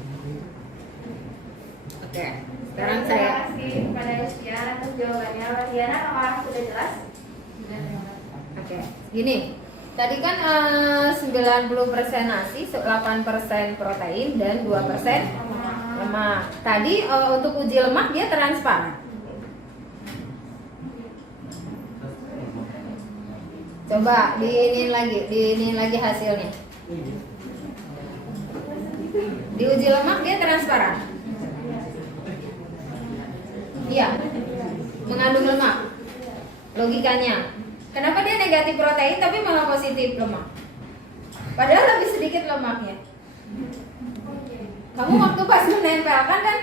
Oke, sekarang saya. Terima kasih kepada Lucia atas jawabannya. Diana, apakah sudah jelas? Oke, gini. Tadi kan 90% nasi, 8% protein dan 2% lemak. Tadi untuk uji lemak dia transparan. Coba diinin lagi hasilnya. Di uji lemak dia transparan. Iya, mengandung lemak. Logikanya, kenapa dia negatif protein tapi malah positif lemak? Padahal lebih sedikit lemaknya. Kamu waktu pas menempelkan kan,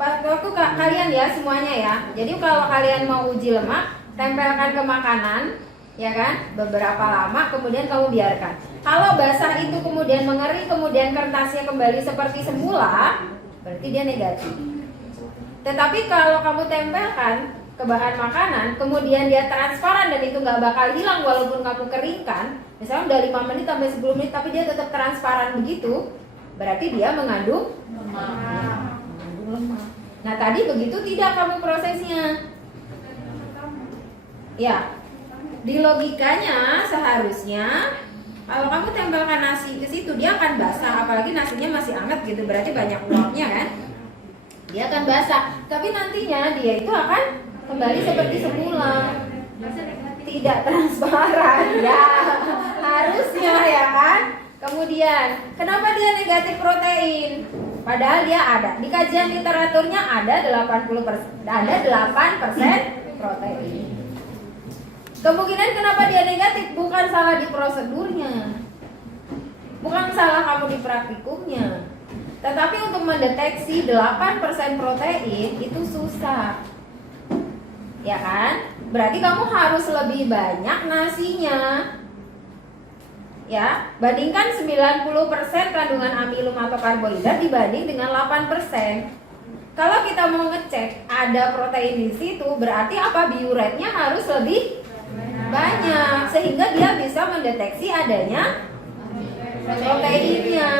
waktu kalian ya semuanya ya. Jadi kalau kalian mau uji lemak, tempelkan ke makanan, ya kan? Beberapa lama, kemudian kamu biarkan. Kalau basah itu kemudian mengering, kemudian kertasnya kembali seperti semula, berarti dia negatif. Tetapi kalau kamu tempelkan ke bahan makanan, kemudian dia transparan dan itu nggak bakal hilang walaupun kamu keringkan, misalnya udah 5 menit sampai 10 menit tapi dia tetap transparan begitu, berarti dia mengandung lemak. Nah tadi begitu tidak kamu prosesnya. Ya, di logikanya seharusnya kalau kamu tempelkan nasi ke situ dia akan basah, apalagi nasinya masih hangat gitu, berarti banyak uapnya kan? Dia akan basah, tapi nantinya dia itu akan kembali seperti semula, tidak transparan ya, harusnya ya kan. Kemudian kenapa dia negatif protein? Padahal dia ada di kajian literaturnya ada 80%, ada 8% protein. Kemungkinan kenapa dia negatif bukan salah di prosedurnya, bukan salah kamu di praktikumnya. Tetapi untuk mendeteksi 8% protein itu susah. Ya kan? Berarti kamu harus lebih banyak nasinya. Ya, bandingkan 90% kandungan amilum atau karbohidrat dibanding dengan 8%. Kalau kita mau ngecek ada protein di situ, berarti apa biuretnya harus lebih banyak sehingga dia bisa mendeteksi adanya proteinnya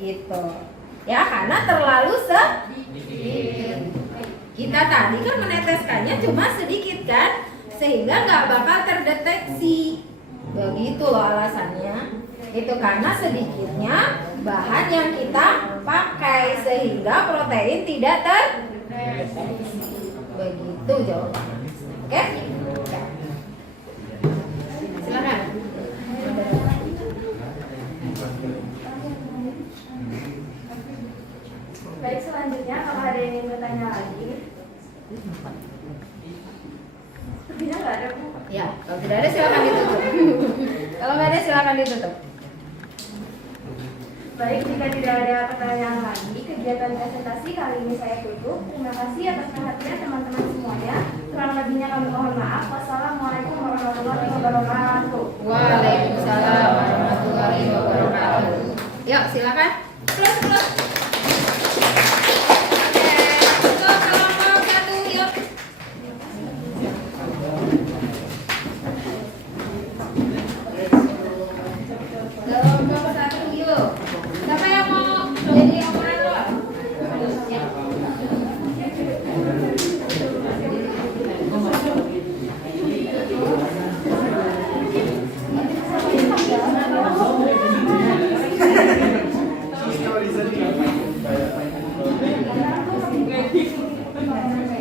gitu. Ya, karena terlalu sedikit. Kita tadi kan meneteskannya cuma sedikit kan, sehingga nggak bakal terdeteksi. Begitu loh alasannya. Itu karena sedikitnya bahan yang kita pakai sehingga protein tidak terdeteksi. Begitu jawabannya. Oke? Silakan. Baik, selanjutnya apakah ada yang ingin bertanya lagi? Sepertinya nggak ada, Bu. Ya, kalau tidak ada silakan ditutup. Kalau nggak ada silakan ditutup. Baik, jika tidak ada pertanyaan lagi, kegiatan presentasi kali ini saya tutup. Terima kasih atas perhatian teman-teman semuanya. Kurang lebihnya kami mohon maaf. Wassalamualaikum warahmatullahi wabarakatuh. Waalaikumsalam warahmatullahi wabarakatuh. Yuk, silakan.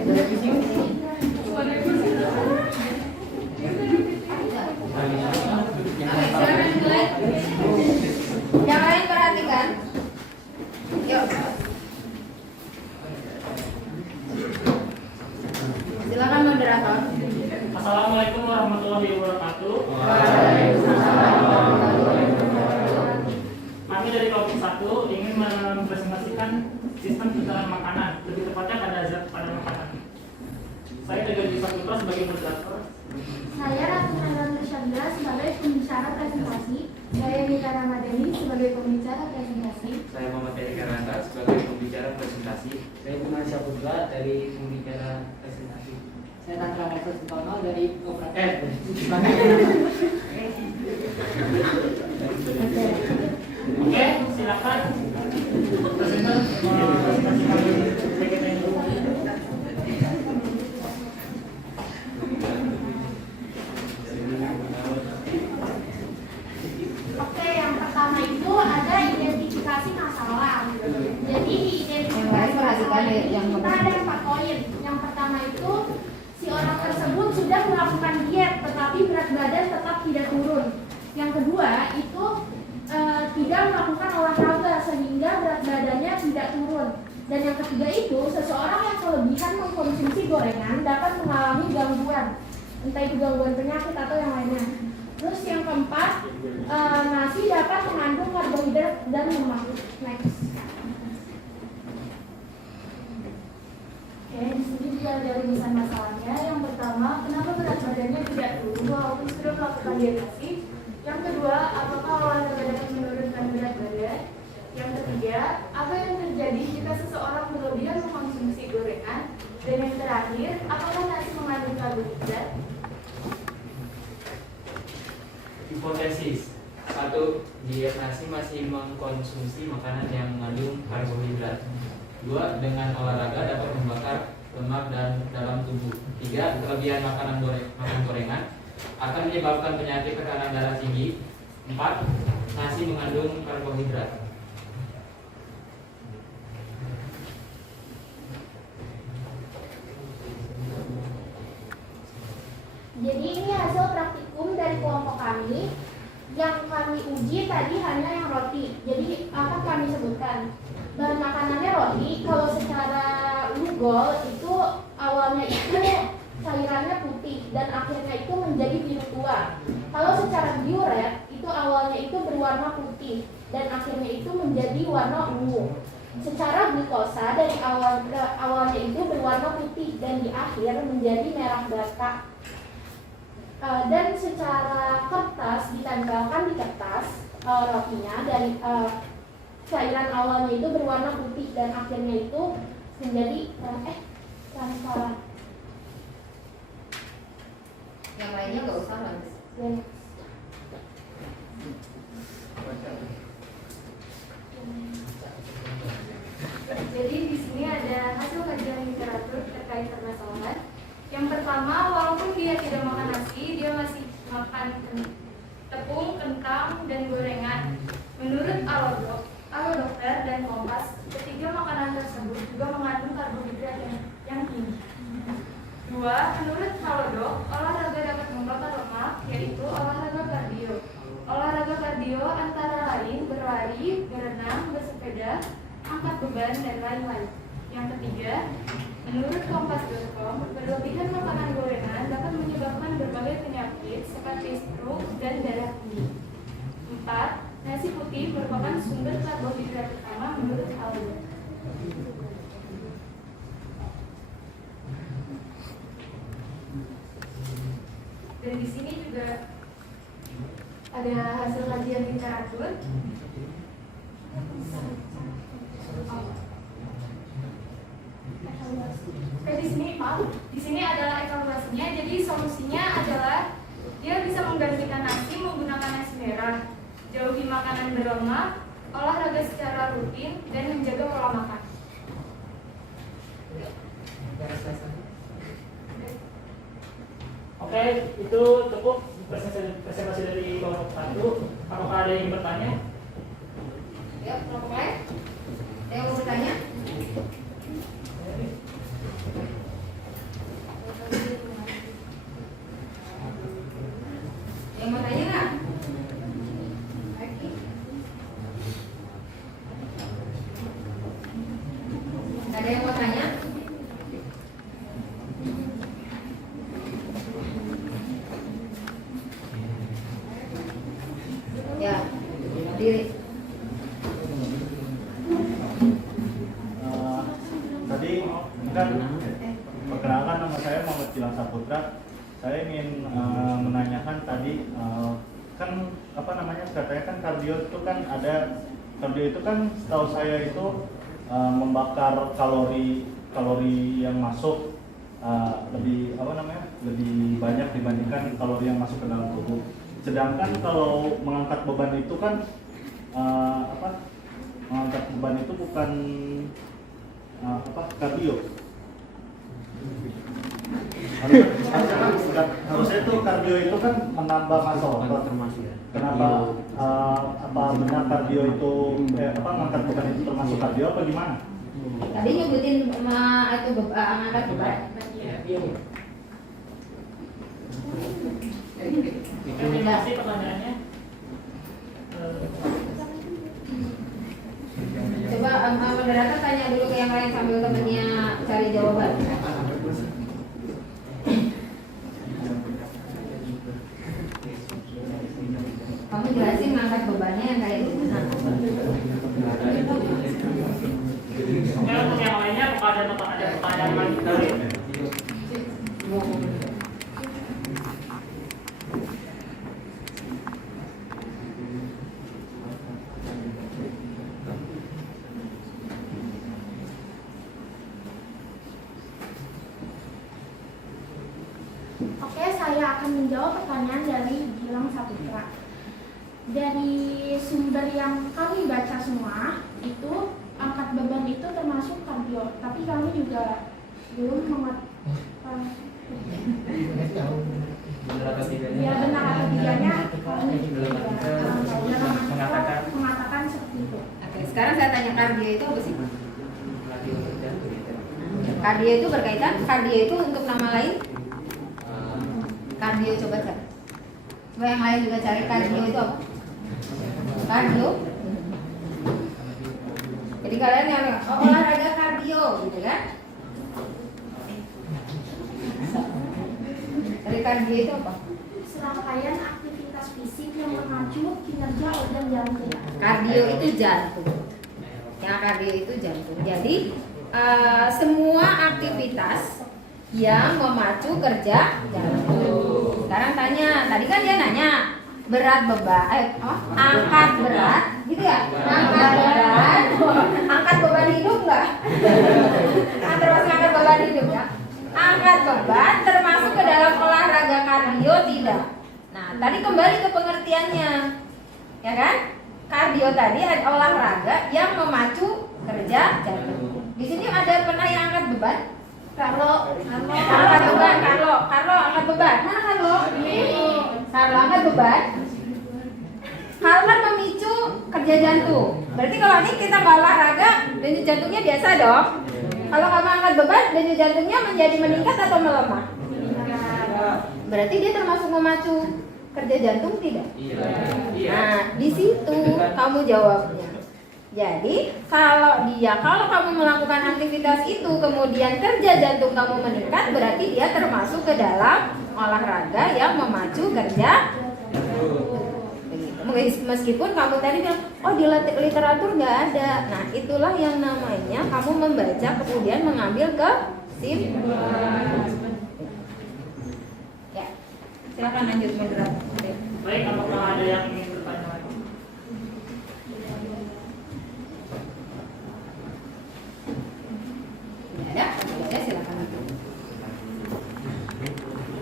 Yang lain perhatikan. Yuk. Silakan moderator. Assalamualaikum warahmatullahi wabarakatuh. Kami dari kelompok 1 ingin mempresentasikan sistem pencernaan makanan, lebih tepatnya pada zat pada makanan. Saya dari Fakultas sebagai moderator. Saya Ratu Nandang Chandra sebagai pembicara presentasi. Saya Mita Ramadhani sebagai pembicara presentasi. Saya Muhammad Eri Karnanda sebagai pembicara presentasi. Saya Gunawan Syahputra dari pembicara presentasi. Saya Tantra Michael Sutono dari Oke, silakan. Presentasi kami PGTN dulu. Oke, yang pertama itu ada identifikasi masalah. Jadi di identifikasi masalah ini kita ada 4 poin. Yang pertama itu si orang tersebut sudah melakukan diet, tetapi berat badan tetap tidak turun. Yang kedua itu tidak melakukan olahraga sehingga berat badannya tidak turun. Dan yang ketiga itu seseorang yang kelebihan mengkonsumsi gorengan dapat mengalami gangguan, entah itu gangguan penyakit atau yang lainnya. Terus yang keempat, nasi dapat mengandung karbohidrat dan lemak. Next. Oke, di sini juga ada rumusan masalahnya. Yang pertama, kenapa berat badannya tidak turun walaupun sudah melakukan dietasi? Yang kedua, apakah olahraga dapat menurunkan berat badan? Yang ketiga, apa yang terjadi jika seseorang berlebihan mengkonsumsi gorengan? Dan yang terakhir, apakah nasi mengandung karbohidrat? Hipotesis 1. Diet nasi masih mengkonsumsi makanan yang mengandung karbohidrat. 2. Dengan olahraga dapat membakar lemak dan dalam tubuh. 3. Kelebihan makan gorengan akan menyebabkan penyakit tekanan darah tinggi. 4. Nasi mengandung karbohidrat. Jadi ini hasil praktikum dari kelompok kami. Yang kami uji tadi hanya yang roti. Jadi akan kami sebutkan bahan makanannya roti. Kalau secara lugol itu awalnya itu cairannya putih dan akhirnya itu menjadi biru tua. Kalau secara diuret itu awalnya itu berwarna putih dan akhirnya itu menjadi warna ungu. Secara glukosa dari awalnya itu berwarna putih dan di akhir menjadi merah bata. Dan secara kertas ditempelkan di kertas rotinya dari cairan awalnya itu berwarna putih dan akhirnya itu menjadi transparan. Yang lainnya nggak usah Mas. Jadi di sini ada hasil kajian literatur terkait permasalahan. Yang pertama, walaupun dia tidak makan nasi, dia masih makan tepung, kentang, dan gorengan. Menurut Alodokter dan Kompas, ketiga makanan tersebut juga mengandung karbohidrat yang tinggi. 2. Menurut Halodok, olahraga dapat membakar lemak, yaitu olahraga kardio. Olahraga kardio antara lain berlari, berenang, bersepeda, angkat beban, dan lain-lain. Yang ketiga, menurut Kompas.com, berlebihan makanan gorengan dapat menyebabkan berbagai penyakit seperti stroke dan darah tinggi. 4. Nasi putih merupakan sumber karbohidrat utama menurut Halodok. Dan di sini juga ada hasil kajian literatur. Di sini adalah evaluasinya. Jadi solusinya adalah dia bisa menggantikan nasi menggunakan nasi merah, jauhi makanan berlemak, olahraga secara rutin, dan menjaga pola makan. Oke, itu cukup presentasi dari kelompok 1. Apakah ada yang bertanya? Ya, kelompok lain? Ada yang mau bertanya? Gilang Saputra. Saya ingin menanyakan tadi kan apa namanya, katanya kan kardio itu kan ada, kardio itu kan setahu saya itu membakar kalori yang masuk lebih apa namanya, lebih banyak dibandingkan kalori yang masuk ke dalam tubuh. Sedangkan kalau mengangkat beban itu kan mengangkat beban itu bukan kardio. Harusnya itu kardio itu kan menambah massa otot. Kenapa benar kardio itu mengangkat beban itu termasuk kardio apa gimana? Tadi nyebutin itu angkat beban. Terima kasih pertanyaannya. Coba moderator tanya dulu ke yang lain sambil temennya cari jawaban. Kamu jelasin ngangkat bebannya yang kayak gimana? Untuk yang lainnya apakah ada pertanyaan lagi? Oke, saya akan menjawab pertanyaan dari Gilang Saputra. Dari sumber yang kami baca semua, itu angkat beban itu termasuk kardio. Tapi kami juga belum mengatakan ya benar atau tidaknya, kami mengatakan seperti itu. Oke, sekarang saya tanya kardio itu apa sih? Kardio itu berkaitan, kardio itu untuk nama lain? Kardio, coba cari. Coba yang lain juga cari kardio itu apa? Kardio. Jadi kalian yang olahraga kardio gitu kan? Dari kardio itu apa? Serangkaian aktivitas fisik yang memacu kinerja organ jantung. Kardio itu jantung. Yang kardio itu jantung. Jadi semua aktivitas yang memacu kerja jantung. Sekarang tanya, tadi kan dia nanya berat beban, angkat berat, gitu ya? Angkat beban, angkat beban hidup nggak? Termasuk angkat beban hidup ya? Angkat beban termasuk ke dalam olahraga kardio tidak? Nah, tadi kembali ke pengertiannya, ya kan? Kardio tadi ada olahraga yang memacu kerja jantung. Di sini ada pernah yang angkat beban? Carlo angkat beban, Carlo angkat beban. Mana Carlo? Carlo angkat beban. Carlo kan memicu kerja jantung. Berarti kalau ini kita nggak olahraga, denyut jantungnya biasa dong. Kalau kamu angkat beban, denyut jantungnya menjadi meningkat atau melemah? Berarti dia termasuk memacu kerja jantung tidak? Nah, di situ kamu jawabnya. Jadi kalau kamu melakukan aktivitas itu kemudian kerja jantung kamu meningkat, berarti dia termasuk ke dalam olahraga yang memacu kerja. Meskipun kamu tadi bilang, oh di literatur nggak ada. Nah itulah yang namanya kamu membaca kemudian mengambil kesimpulan. Ya, silakan lanjut moderator. Baik, apakah ada yang ingin bertanya lagi? Ada, silakan.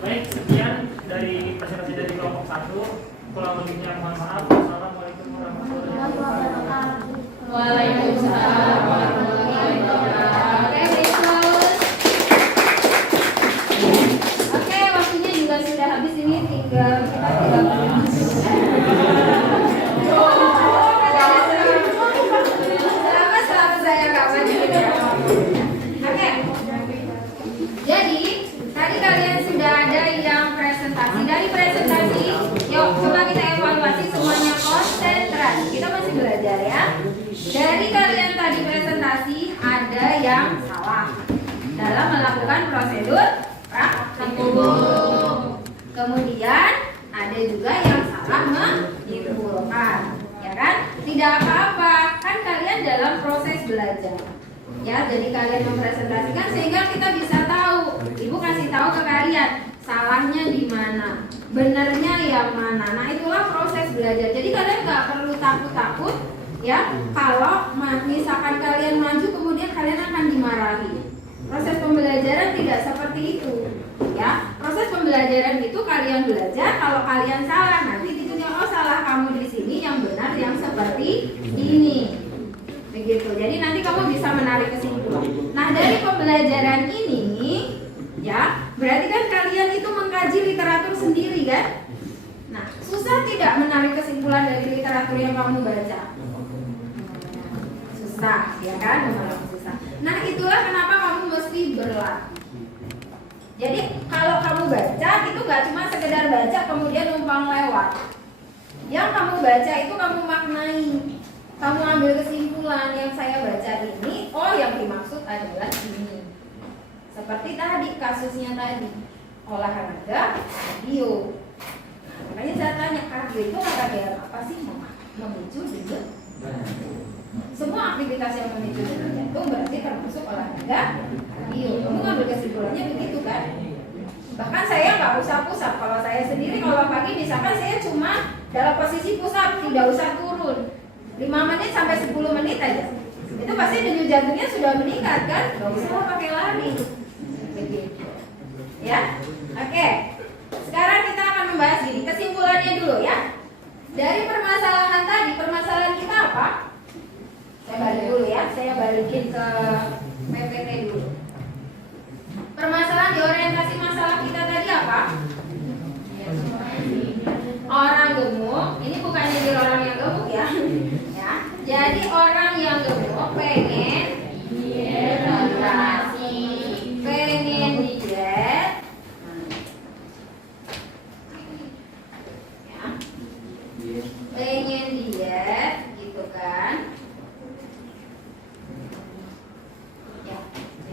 Baik, sekian dari presentasi dari kelompok 1. Kurang lebihnya mohon maaf. Wassalamualaikum warahmatullahi wabarakatuh. Waalaikumsalam warahmatullahi wabarakatuh. Oke, berikut. Oke, waktunya juga sudah habis, ini tinggal kita selama saya kapan gitu. Oke. Jadi tadi kalian sudah ada yang presentasi. Dari presentasi, yuk coba kita evaluasi semuanya, konsentrasi. Kita masih belajar ya. Dari kalian tadi presentasi ada yang salah dalam melakukan prosedur praktik. Kemudian ada juga yang salah menyimpulkan, ya kan? Tidak apa-apa, kan kalian dalam proses belajar. Ya, jadi kalian mempresentasikan sehingga kita bisa tahu. Ibu kasih tahu ke kalian salahnya di mana, benarnya yang mana. Nah itulah proses belajar. Jadi kalian nggak perlu takut-takut ya kalau misalkan kalian maju kemudian kalian akan dimarahi. Proses pembelajaran tidak seperti itu ya. Proses pembelajaran itu kalian belajar, kalau kalian salah nanti ditunjuk, oh salah kamu di sini, yang benar yang seperti ini, begitu. Jadi nanti kamu bisa menarik kesimpulan. Nah dari pembelajaran ini ya berarti kan kalian itu mengkaji literatur sendiri kan. Nah susah tidak menarik kesimpulan dari literatur yang kamu baca? Susah ya kan, susah. Nah itulah kenapa kamu mesti berlatih. Jadi kalau kamu baca itu gak cuma sekedar baca kemudian numpang lewat. Yang kamu baca itu kamu maknai, kamu ambil kesimpulan, yang saya baca ini, oh yang dimaksud adalah ini. Seperti tadi kasusnya tadi, olahraga kardio. Nah, makanya saya tanya, kardio itu olahraga apa sih? Memicu denyut. Semua aktivitas yang memicu denyut jantung berarti termasuk olahraga kardio. Kamu ngambil kesimpulannya begitu kan? Bahkan saya nggak usah pusat. Kalau saya sendiri kalau pagi misalkan saya cuma dalam posisi pusat, tidak usah turun 5 menit sampai 10 menit aja, itu pasti denyut jantungnya sudah meningkat kan? Nggak usah pakai lari. Begitu. Ya, oke. Sekarang kita akan membahas gini, kesimpulannya dulu ya. Dari permasalahan tadi, permasalahan kita apa? Saya balik dulu ya, saya balikin ke PPT dulu. Permasalahan di orientasi masalah kita tadi apa? Orang gemuk, ini bukan jadi orang yang gemuk ya. Ya, jadi orang yang gemuk pengen hidrasi, pengen diet, ya, pengen diet, gitu kan?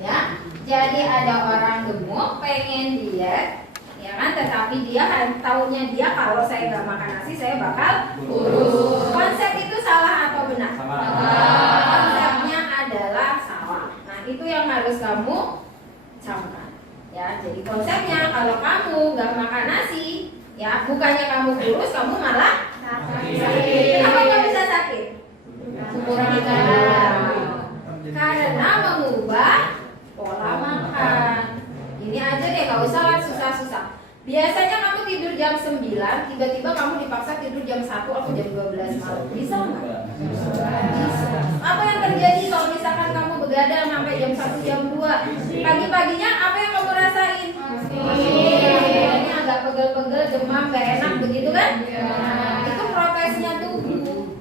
Ya, jadi ada orang gemuk pengen diet, ya kan? Tetapi dia taunya dia kalau saya nggak makan nasi saya bakal kurus. Konsep itu salah atau benar? Konsepnya adalah salah. Nah itu yang harus kamu camkan. Ya, jadi konsepnya kalau kamu nggak makan nasi, ya bukannya kamu kurus, kamu malah sakit. Apa nggak bisa sakit? Kurang garam. Karena mengubah pola makan. Ini aja deh, gak usah susah-susah. Biasanya kamu tidur jam 9, tiba-tiba kamu dipaksa tidur jam 1 atau jam 12 malam. Bisa nggak? Bisa. Apa yang terjadi kalau misalkan kamu begadang sampai jam 1, jam 2? Pagi-paginya apa yang kamu rasain? Ini agak pegel-pegel, demam, gak enak, begitu kan? Itu protesnya tubuh.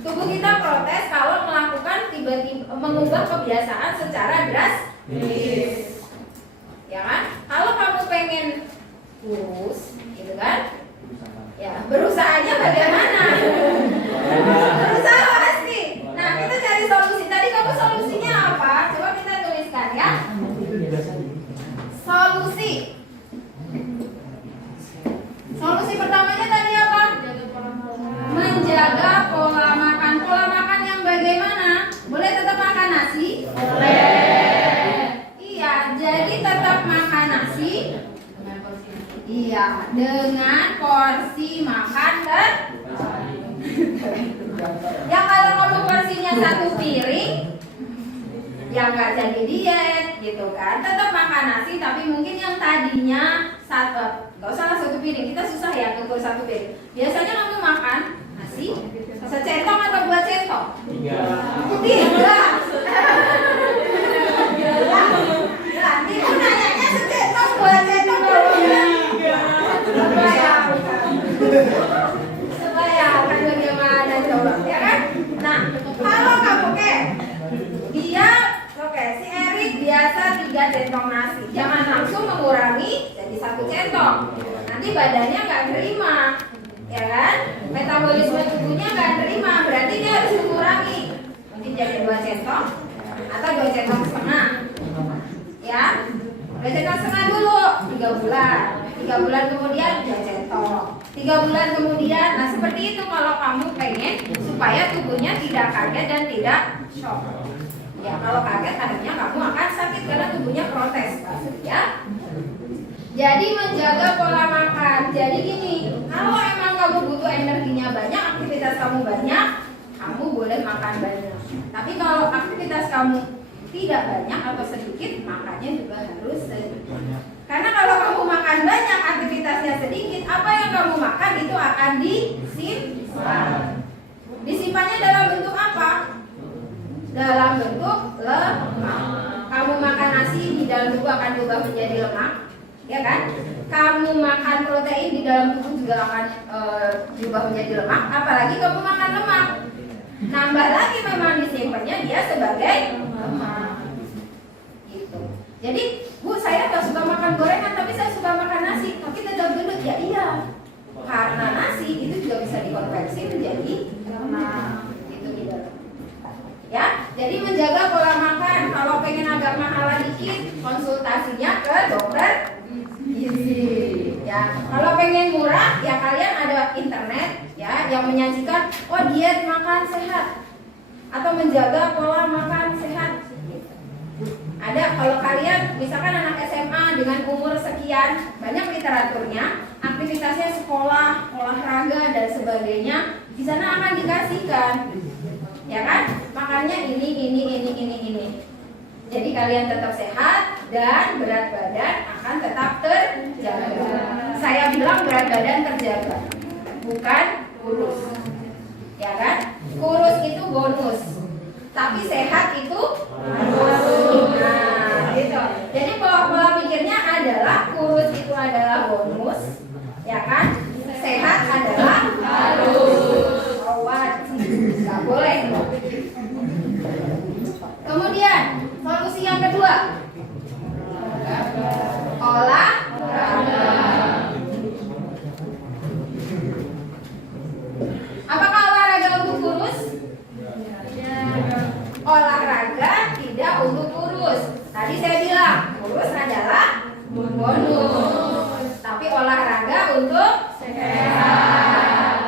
Tubuh kita protes kalau melakukan tiba-tiba mengubah kebiasaan secara drastis. Ya kan? Kalau kamu pengen kurus, gitu kan? Ya, berusahanya bagaimana? Berusaha pasti. Nah, kita cari solusi. Tadi kamu solusinya apa? Coba kita tuliskan ya. Solusi. Solusi pertamanya tadi apa? Menjaga pola makan. Pola makan yang bagaimana? Boleh tetap makan nasi? Boleh. Iya, jadi tetap makan nasi. Iya, dengan porsi makan yang kalau kamu porsinya 1 piring, yang nggak jadi diet, gitu kan? Tetap makan nasi, tapi mungkin yang tadinya nggak usah 1 piring. Kita susah ya ngukur 1 piring. Biasanya kamu makan nasi secentong atau 2 centong? 3. Ibu nanyanya secentong, 2 centong Sebayangkan bagaimana coba, ya kan? Nah, kalau kamu dia, si Erik biasa 3 centong nasi, jangan langsung mengurangi jadi 1 centong. Nanti badannya nggak terima, ya kan? Metabolisme tubuhnya nggak terima, berarti dia harus mengurangi. Mungkin jadi 2 centong atau 2 centong setengah, ya. 2 centong setengah dulu, 3 bulan. 3 bulan kemudian 2 centong. 3 bulan kemudian, nah seperti itu kalau kamu pengen supaya tubuhnya tidak kaget dan tidak shock. Ya kalau kaget akhirnya kamu akan sakit karena tubuhnya protes, ya. Jadi menjaga pola makan. Jadi gini, kalau emang kamu butuh energinya banyak, aktivitas kamu banyak, kamu boleh makan banyak. Tapi kalau aktivitas kamu tidak banyak atau sedikit, makannya juga harus sedikit. Karena kalau kamu makan banyak, aktivitasnya sedikit, apa yang kamu makan itu akan disimpan. Disimpannya dalam bentuk apa? Dalam bentuk lemak. Kamu makan nasi, di dalam tubuh akan berubah menjadi lemak, ya kan? Kamu makan protein, di dalam tubuh juga akan berubah menjadi lemak. Apalagi kamu makan lemak, nambah lagi memang disimpannya dia sebagai lemak. Gitu. Jadi, Bu, saya nggak suka makan gorengan, tapi saya suka makan nasi, tapi tetap gendut. Ya iya, karena nasi itu juga bisa dikonversi menjadi lemak. Itu di dalam. Ya, jadi menjaga pola makan. Kalau pengen agak mahal dikit, konsultasinya ke dokter gizi. Ya, kalau pengen murah, ya kalian ada internet ya yang menyajikan, oh diet makan sehat atau menjaga pola makan sehat. Ada, kalau kalian misalkan anak SMA dengan umur sekian, banyak literaturnya, aktivitasnya sekolah, olahraga dan sebagainya, di sana akan dikasihkan. Ya kan? Makannya ini. Jadi kalian tetap sehat dan berat badan akan tetap terjaga. Saya bilang berat badan terjaga, bukan kurus. Ya kan? Kurus itu bonus, tapi sehat itu bonus. Nah, gitu. Jadi pola pikirnya adalah kurus itu adalah bonus, ya kan? Sehat adalah harus. Nggak boleh. Kemudian solusi yang kedua, olahraga. Apakah olahraga untuk kurus? Olahraga tidak untuk kurus. Tadi saya bilang kurus adalah bonus, tapi olahraga untuk sehat.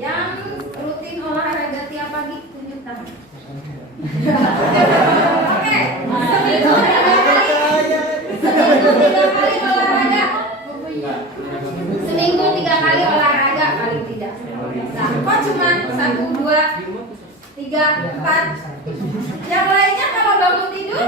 Yang rutin olahraga tiap pagi tunjuk tangan. Oke, seminggu 3 kali. Seminggu 3 kali olahraga. Seminggu 3 kali olahraga paling tidak. Nah, kok cuma 1, 2, 3, 4. Yang lainnya kalau bangun tidur?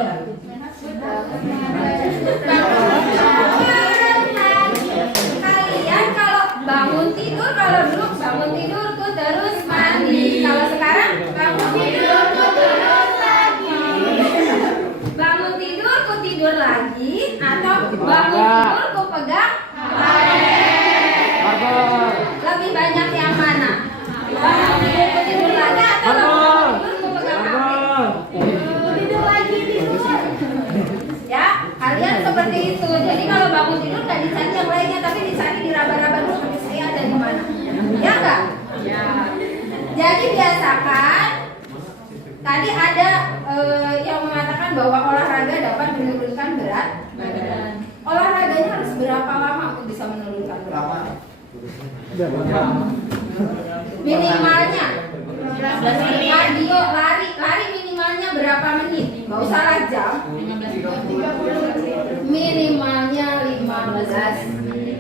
Kalian kalau bangun tidur, kalau dulu bangun tidurku terus mandi. Kalau sekarang bangun tidurku terus mandi. Bangun tidurku tidur lagi atau bangun tidurku pegang HP. Lebih banyak yang mana? Bangun tidurku tidur lagi atau bangun tidurku pegang HP? Tidur lagi, tidur. Ya, kalian seperti itu. Jadi kalau bangun tidur nggak dicari yang lainnya, tapi dicari diraba-raba dulu HP saya ada di mana. Ya enggak? Ya. Jadi biasakan. Tadi ada yang mengatakan bahwa olahraga dapat menurunkan berat badan. Olahraganya harus berapa lama untuk bisa menurunkan berat badan? Minimalnya kardio, lari minimalnya berapa menit? Nggak usah lah jam. Minimalnya 15 menit.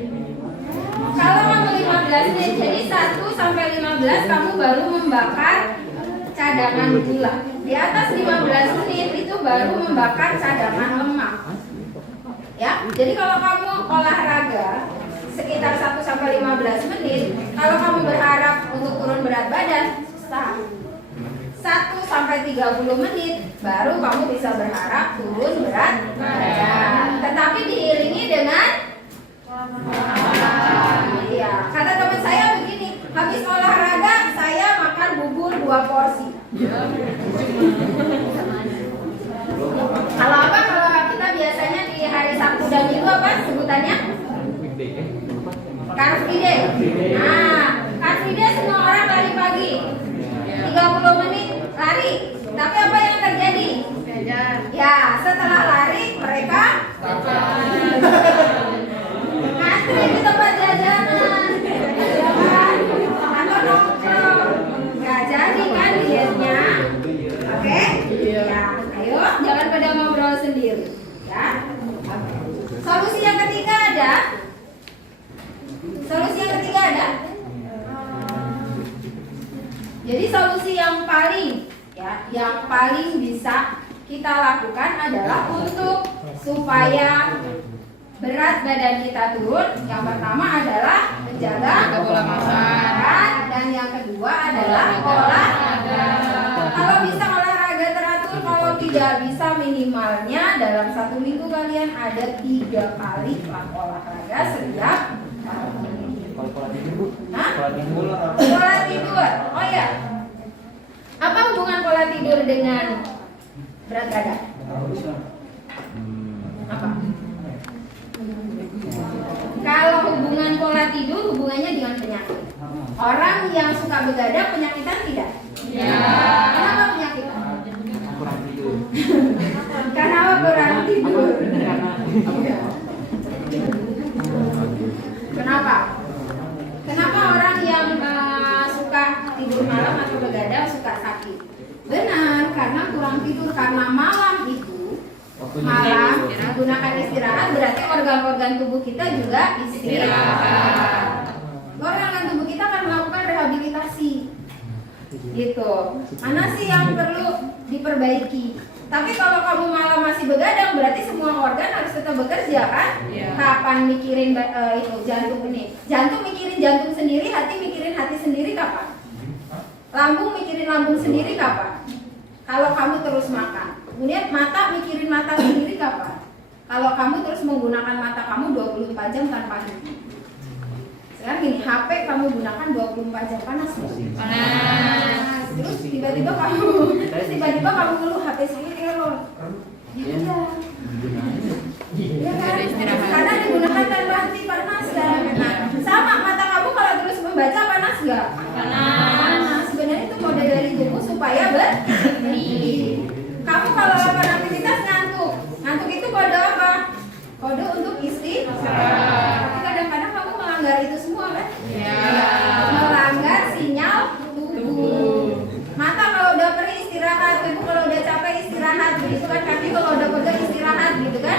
Kalau kamu 15 menit, jadi 1 sampai 15 kamu baru membakar cadangan gula. Di atas 15 menit itu baru membakar cadangan lemak. Ya, jadi kalau kamu olahraga sekitar 1 sampai 15 menit, kalau kamu berharap untuk turun berat badan, susah. 1 sampai 30 menit baru kamu bisa berharap turun berat badan. Tetapi diiringi dengan iya, kata teman saya begini, habis olahraga saya makan bubur 2 porsi. Kalau apa? Kalau kita biasanya di hari Sabtu dan Minggu apa sebutannya? Car Free Day. Nah, Car Free Day semua orang lari pagi 30 menit lari. Tapi apa yang terjadi? Ya, setelah lari mereka ngantri di tempat jajanan, ya kan? Atau nongkrong. Gak jadi kan dietnya? Oke? Ya, ayo jangan pada ngobrol sendiri. Ya. Solusi yang ketiga, ada? Solusi yang ketiga ada? Jadi solusi yang paling bisa kita lakukan adalah untuk supaya berat badan kita turun. Yang pertama adalah menjaga pola makan, dan yang kedua adalah olahraga. Kalau bisa olahraga teratur, kalau tidak bisa minimalnya dalam 1 minggu kalian ada 3 kali olahraga setiap hari. Pola tidur. Oh ya. Apa hubungan pola tidur dengan berat badan? Apa? Kalau hubungan pola tidur, hubungannya dengan penyakit. Orang yang suka begadang penyakitan tidak? Ya. Kenapa penyakitan? Kurang tidur. Karena apa kurang tidur? Kenapa? Kenapa orang yang suka tidur malam atau begadang suka sakit? Benar, karena kurang tidur. Karena malam itu menggunakan istirahat, berarti organ-organ tubuh kita juga istirahat. Organ tubuh kita akan melakukan rehabilitasi. Gitu. Mana sih yang perlu diperbaiki? Tapi kalau kamu malam masih begadang, berarti semua organ harus tetap bekerja kan? Kapan mikirin itu jantung ini? Jantung mikirin jantung sendiri, hati mikirin hati sendiri kapan? Lambung mikirin lambung sendiri kapan? Kalau kamu terus makan. Kemudian mata mikirin mata sendiri kapan? Kalau kamu terus menggunakan mata kamu 24 jam tanpa henti. Sekarang gini, HP kamu gunakan 24 jam, panas nggak? Panas. Terus tiba-tiba kamu ngeluh HP saya error. Ya udah. Ya kan? Karena digunakan tanpa henti, panas kan? Sama mata kamu kalau terus membaca panas nggak? Panas. Sebenarnya itu kode dari tubuh supaya berhenti. Kamu kalau melakukan aktivitas ngantuk. Ngantuk itu kode apa? Kode untuk istirahat. Tapi kadang-kadang kamu melanggar itu semua kan? Melanggar sinyal tubuh. Mata kalau udah perih istirahat, tubuh kalau udah capek istirahat, begitu kan? Kaki kalau udah pegel istirahat, gitu kan?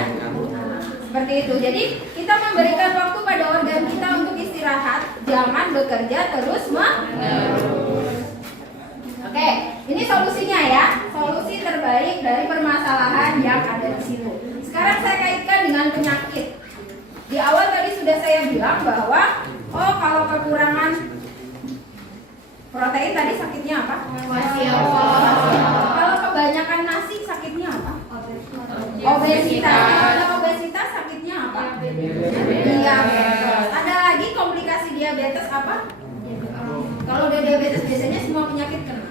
Seperti itu. Jadi kita memberikan waktu pada organ kita untuk istirahat, jangan bekerja terus-menerus. Oke, ini solusinya ya. Solusi terbaik dari permasalahan yang ada di situ. Sekarang saya kaitkan dengan penyakit. Di awal tadi sudah saya bilang bahwa kalau kekurangan protein tadi sakitnya apa? Kalau kebanyakan nasi sakitnya apa? Obesitas. Kalau obesitas sakitnya apa? Diabetes. Ada lagi komplikasi diabetes apa? Kalau udah diabetes biasanya semua penyakit kena.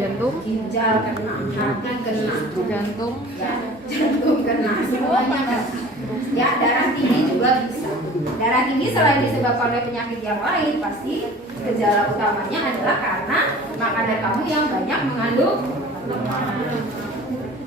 Jantung, ginjal kena, hati kena, jantung kena, semuanya kena. Ya, darah tinggi juga bisa. Darah tinggi selain disebabkan oleh penyakit yang lain, pasti gejala utamanya adalah karena makanan kamu yang banyak mengandung lemak.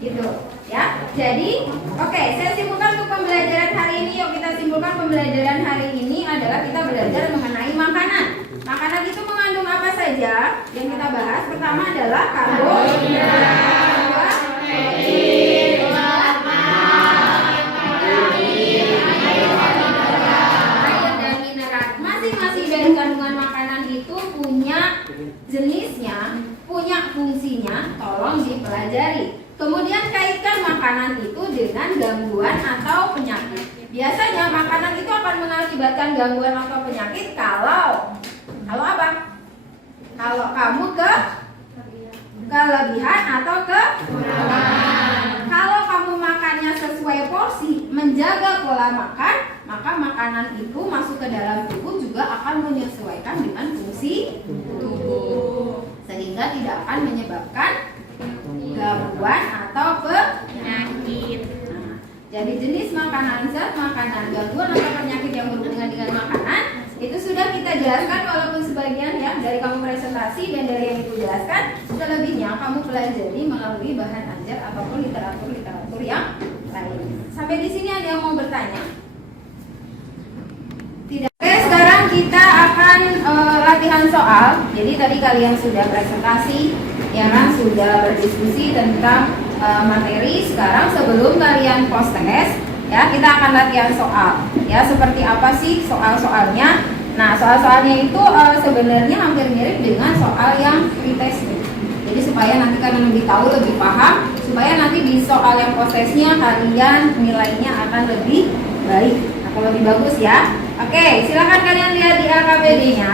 Gitu, ya. Jadi, oke, saya simpulkan untuk pembelajaran hari ini. Yuk kita simpulkan pembelajaran hari ini adalah kita belajar mengenai makanan. Makanan itu mengandung apa saja? Yang kita bahas pertama adalah karbohidrat, protein, air dan mineral. Masing-masing dari kandungan makanan itu punya jenisnya, punya fungsinya. Tolong dipelajari. Kemudian kaitkan makanan itu dengan gangguan atau penyakit. Biasanya makanan itu akan mengakibatkan gangguan atau penyakit kalau apa? Kalau kamu kelebihan atau kekurangan. Kalau kamu makannya sesuai porsi, menjaga pola makan, maka makanan itu masuk ke dalam tubuh juga akan menyesuaikan dengan fungsi tubuh, sehingga tidak akan menyebabkan gangguan atau penyakit. Jadi jenis makanan, zat makanan, gangguan atau penyakit yang berhubungan dengan makanan itu sudah kita jelaskan, walaupun sebagian ya dari kamu presentasi dan dari yang itu jelaskan, selebihnya kamu pelajari melalui bahan ajar ataupun literatur yang lain. Sampai di sini ada yang mau bertanya? Tidak. Oke, sekarang kita akan latihan soal. Jadi tadi kalian sudah presentasi, ya kan, sudah berdiskusi tentang materi. Sekarang sebelum kalian post test, Ya, kita akan latihan soal. Ya, seperti apa sih soal-soalnya? Nah, soal-soalnya itu sebenarnya hampir mirip dengan soal yang pretest. Jadi supaya nanti kalian lebih tahu, lebih paham, supaya nanti di soal yang prosesnya kalian nilainya akan lebih baik atau lebih bagus ya. Oke, silakan kalian lihat di LKPD-nya.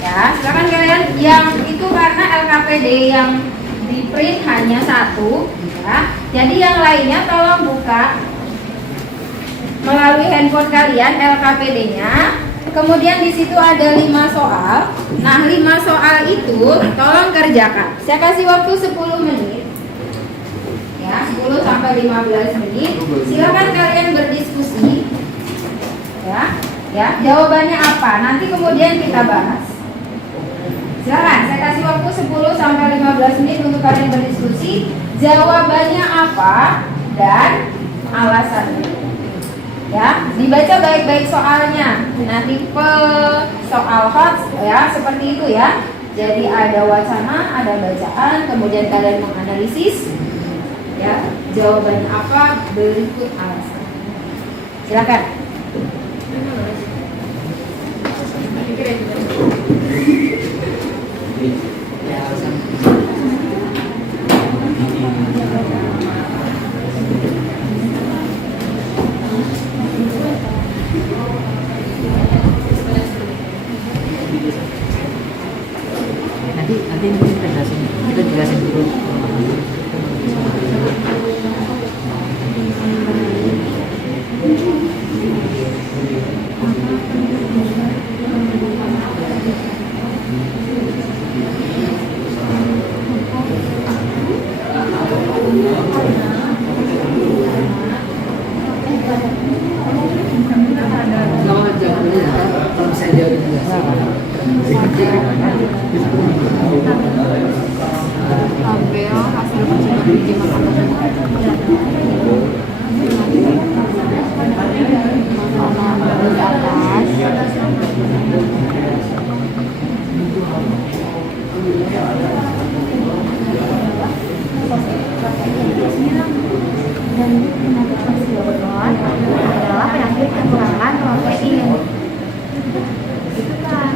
Ya, silakan kalian yang itu karena LKPD yang di print hanya satu, ya. Jadi yang lainnya tolong buka melalui handphone kalian LKPD-nya. Kemudian di situ ada 5 soal. Nah, 5 soal itu tolong kerjakan. Saya kasih waktu 10 menit. Ya, 10 sampai 15 menit. Silakan kalian berdiskusi. Ya, jawabannya apa? Nanti kemudian kita bahas. Silakan, saya kasih waktu 10 sampai 15 menit untuk kalian berdiskusi. Jawabannya apa dan alasannya. Ya, dibaca baik-baik soalnya. Nah, tipe soal hot ya seperti itu ya. Jadi ada wacana, ada bacaan, kemudian kalian menganalisis. Ya, jawabannya apa berikut alasan. Silakan. Nanti kita jelasin dulu. adalah penyakit kekurangan protein. Itu kan.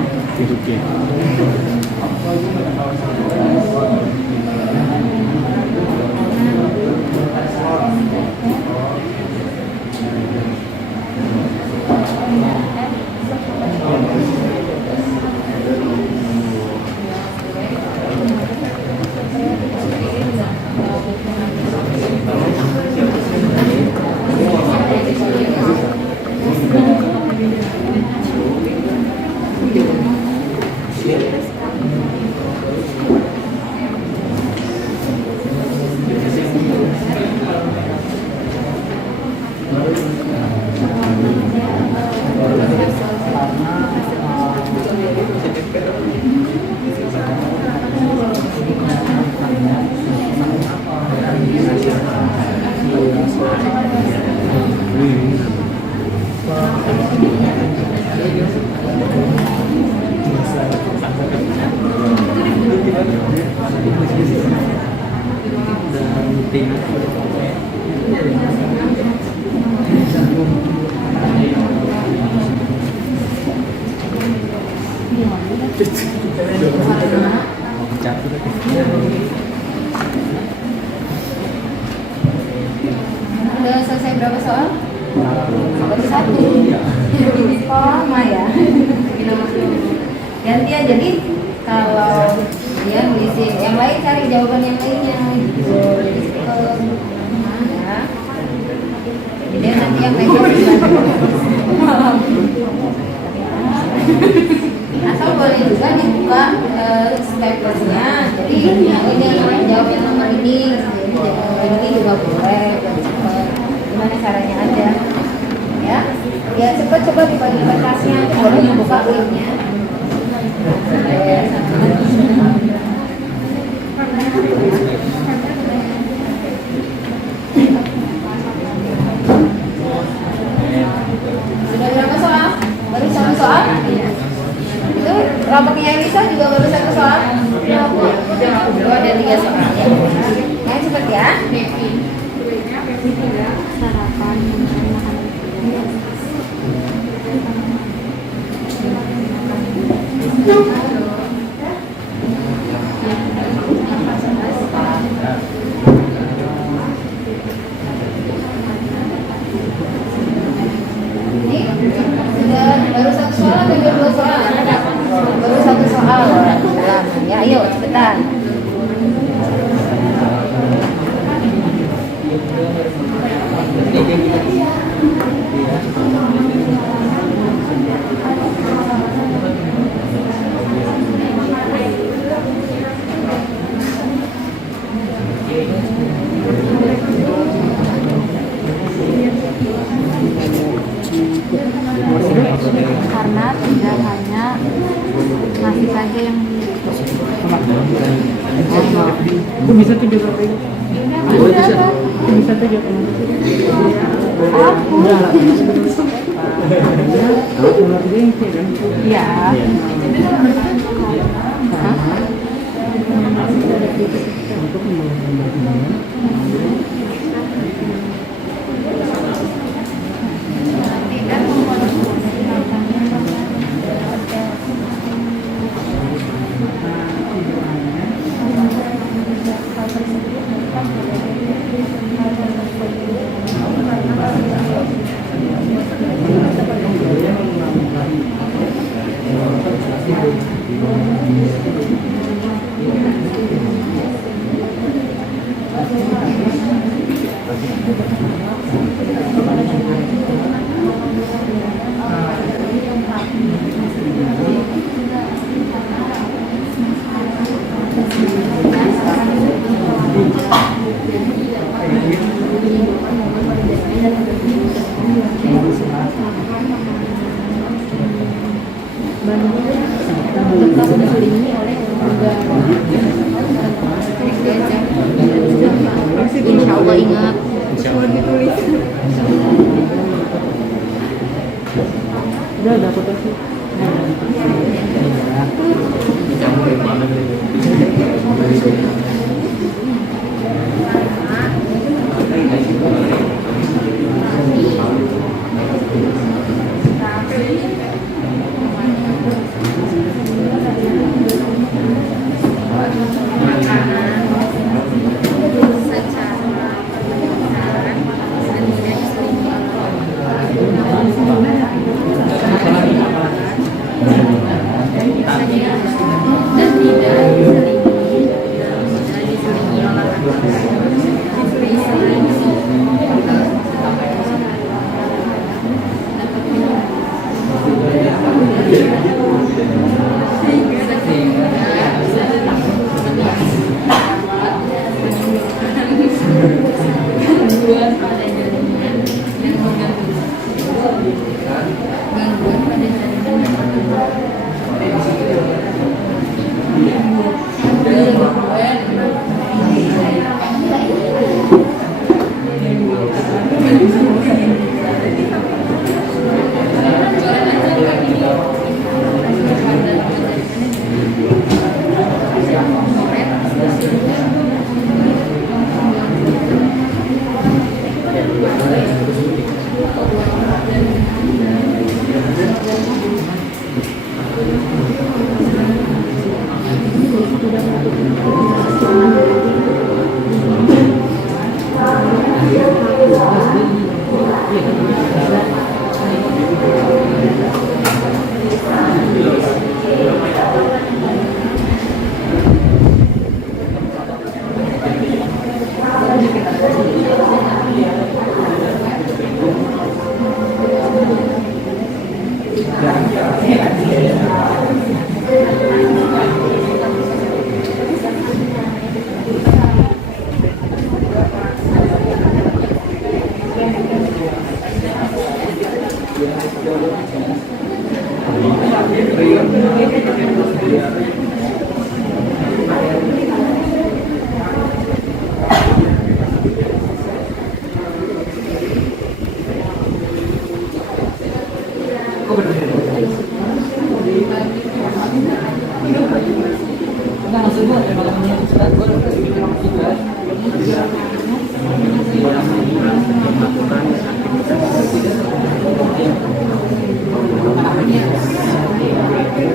Udah selesai berapa soal? Baru 1. Oh, lama ya. Gantian, jadi kalau dia nulisin yang lain cari jawaban yang lainnya gitu. Jadi ya. Jadi nanti yang lain atau boleh juga dibuka staplernya. Jadi ini jawab yang nomor ini, ini juga boleh. Gimana caranya aja ya, ya cepet coba dibagi kertasnya, boleh membuka linknya. Sudah berapa soal? Baru 1 soal? Itu kelompoknya Elisa juga baru 1 soal? Oh, ada 3 soal ya. Nah, cepet ya. Sarapan. Baru satu soal atau dua soal? Baru satu soal. Ya, ayo cepetan. Karena tidak hanya nasi saja yang Itu bisa tuh juga kayak itu bisa tuh juga iya. Insya Allah ingat. Udah dapat sih.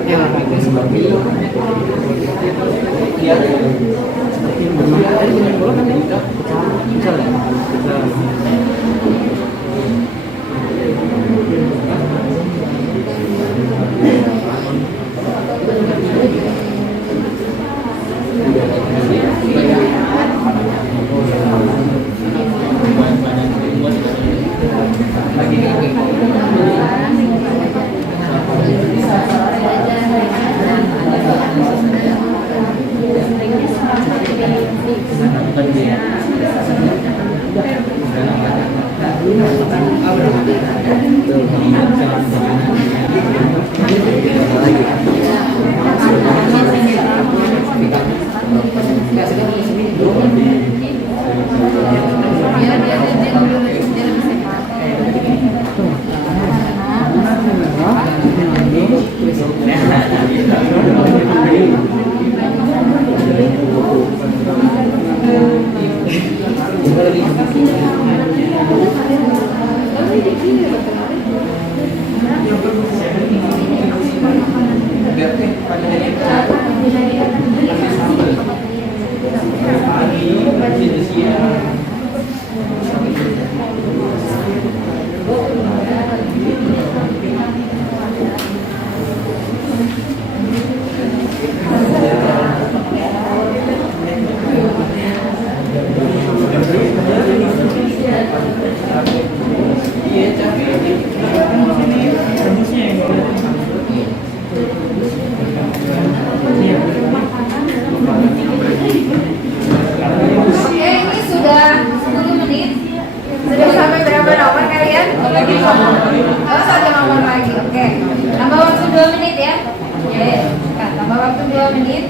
Ya, Oke, ini sudah 10 menit. Sudah sampai berapa nomor kalian? Oh, satu nomor lagi. Oke. Tambah waktu 2 menit ya. Oke. Nah, tambah waktu 2 menit.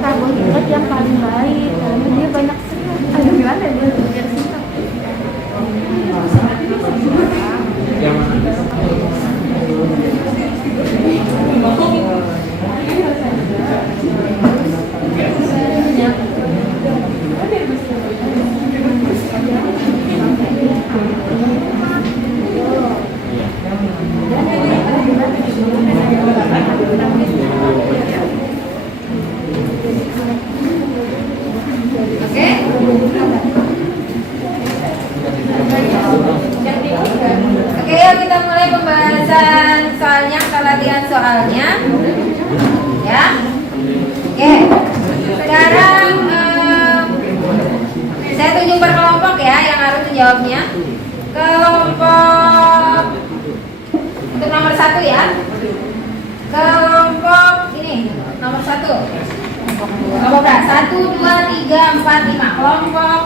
Karbohidrat yang paling baik karena dia banyak serat. Ada gimana dia biar singkat. Oke. Oke, yuk kita mulai pembahasan soalnya, latihan soalnya. Ya. Oke. Sekarang saya tunjuk per kelompok ya yang harus menjawabnya. Kelompok untuk nomor 1 ya. Kelompok ini nomor 1. Kelompok 1, 2, 3, 4, 5. Kelompok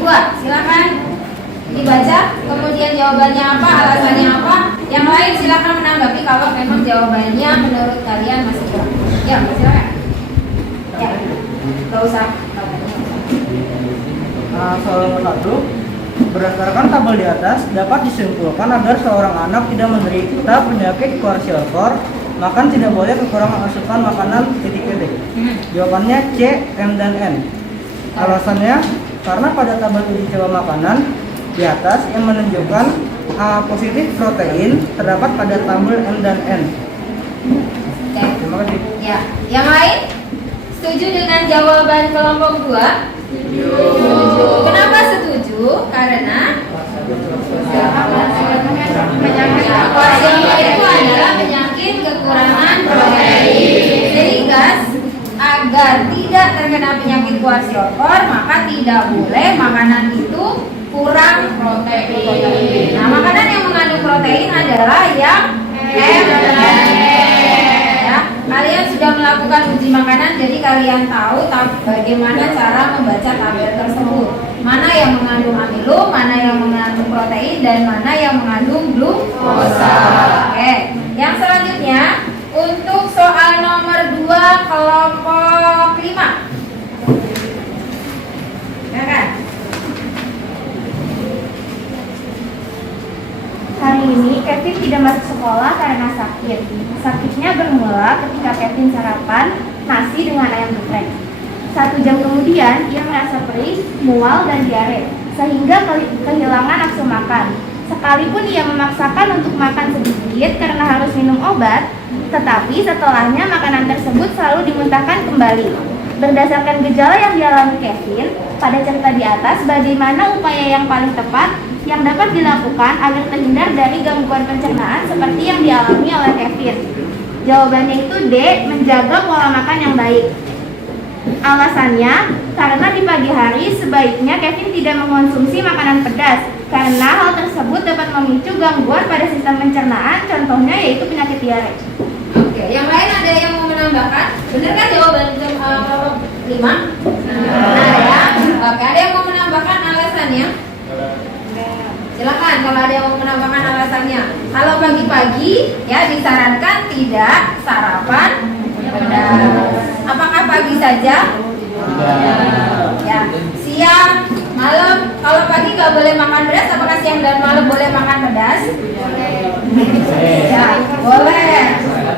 2, silakan dibaca. Kemudian jawabannya apa, alasannya apa. Yang lain silakan menanggapi kalau memang jawabannya menurut kalian masih kurang. Ya, silakan. Ya, nggak usah. Soal nomor 1, berdasarkan tabel di atas dapat disimpulkan agar seorang anak tidak menderita penyakit kwashiorkor, makan tidak boleh kekurangan asupan makanan titik-titik. Jawabannya C, M, dan N. Alasannya karena pada tabel uji coba makanan di atas yang menunjukkan A positif protein terdapat pada tabel M dan N. Terima kasih. Ya, yang lain setuju dengan jawaban kelompok 2? Setuju. Kenapa setuju? Karena penyakit kwashiorkor itu adalah penyakit kekurangan protein. Sehingga agar tidak terkena penyakit kwashiorkor, maka tidak boleh makanan itu kurang protein. Nah, makanan yang mengandung protein adalah yang M dan N. Ya, kalian sudah melakukan uji makanan, jadi kalian tahu bagaimana cara membaca tabel tersebut. Mana yang mengandung amilo, mana yang mengandung protein, dan mana yang mengandung glukosa. Oke, yang selanjutnya untuk soal nomor 2 kelompok 5. Ya kan? Hari ini Kevin tidak masuk sekolah karena sakit. Sakitnya bermula ketika Kevin sarapan nasi dengan ayam geprek. 1 jam kemudian ia merasa perih, mual, dan diare. sehingga kehilangan nafsu makan. Sekalipun ia memaksakan untuk makan sedikit karena harus minum obat, tetapi setelahnya makanan tersebut selalu dimuntahkan kembali. Berdasarkan gejala yang dialami Kevin, pada cerita di atas, bagaimana upaya yang paling tepat yang dapat dilakukan agar terhindar dari gangguan pencernaan seperti yang dialami oleh Kevin? Jawabannya itu D, menjaga pola makan yang baik. Alasannya, karena di pagi hari sebaiknya Kevin tidak mengkonsumsi makanan pedas, karena hal tersebut dapat memicu gangguan pada sistem pencernaan, contohnya yaitu penyakit diare. Oke, yang lain ada yang mau menambahkan? Benar kan jawaban kelompok 5? Ada ya? Oke, ada yang mau menambahkan alasannya? Silakan kalau ada yang mau menambahkan alasannya. Kalau pagi-pagi ya disarankan tidak sarapan pedas. Apakah pagi saja? Ya. Siang, malam. Kalau pagi nggak boleh makan pedas, apakah siang dan malam boleh makan pedas? Ya, boleh.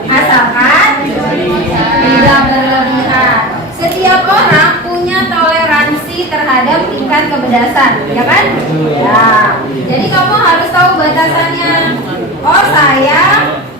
Asalkan tidak berlebihan. Setiap orang punya toleransi terhadap tingkat kepedasan, ya kan? Ya. Jadi kamu harus tahu batasannya. Oh, saya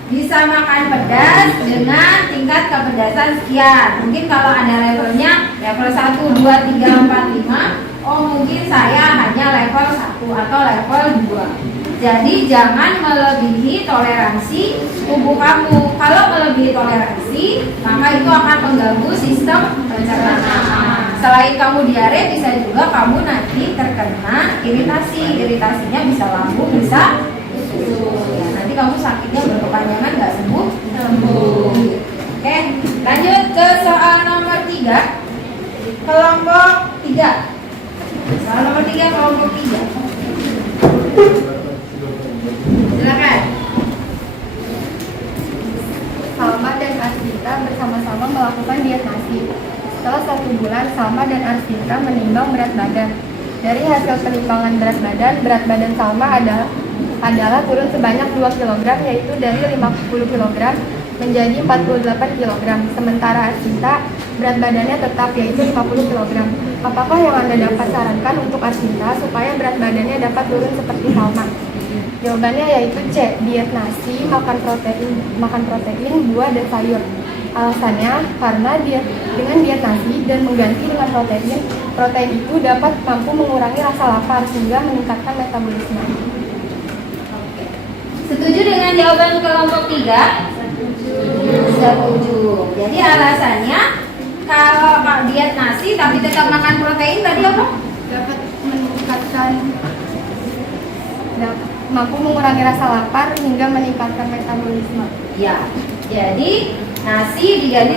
bisa makan pedas dengan tingkat kepedasan sekian. Mungkin kalau ada levelnya level 1, 2, 3, 4, 5. Oh, mungkin saya hanya level 1 atau level 2. Jadi jangan melebihi toleransi tubuh kamu. Kalau melebihi toleransi, maka itu akan mengganggu sistem pencernaan. Selain kamu diare, bisa juga kamu nanti terkena iritasi. Iritasinya bisa lambung, bisa usus. Ya, nanti kamu sakitnya berkepanjangan nggak sembuh. Oke, lanjut ke soal nomor 3. Kelompok 3. Soal nomor 3 kelompok 3. Silakan. Salma dan Arsita bersama-sama melakukan diet nasi. Setelah 1 bulan, Salma dan Arsita menimbang berat badan. Dari hasil penimbangan berat badan Salma adalah turun sebanyak 2 kg, yaitu dari 50 kg menjadi 48 kg. Sementara Arsita berat badannya tetap, yaitu 50 kg. Apakah yang Anda dapat sarankan untuk Arsita supaya berat badannya dapat turun seperti Salma? Jawabannya yaitu C, diet nasi, makan protein, buah dan sayur. Alasannya karena dengan diet nasi dan mengganti dengan protein itu dapat mampu mengurangi rasa lapar sehingga meningkatkan metabolisme. Setuju dengan jawaban kelompok 3? Setuju. Jadi alasannya kalau diet nasi tapi tetap makan protein tadi apa? Dapat meningkatkan mampu mengurangi rasa lapar hingga meningkatkan metabolisme. Ya, jadi nasi diganti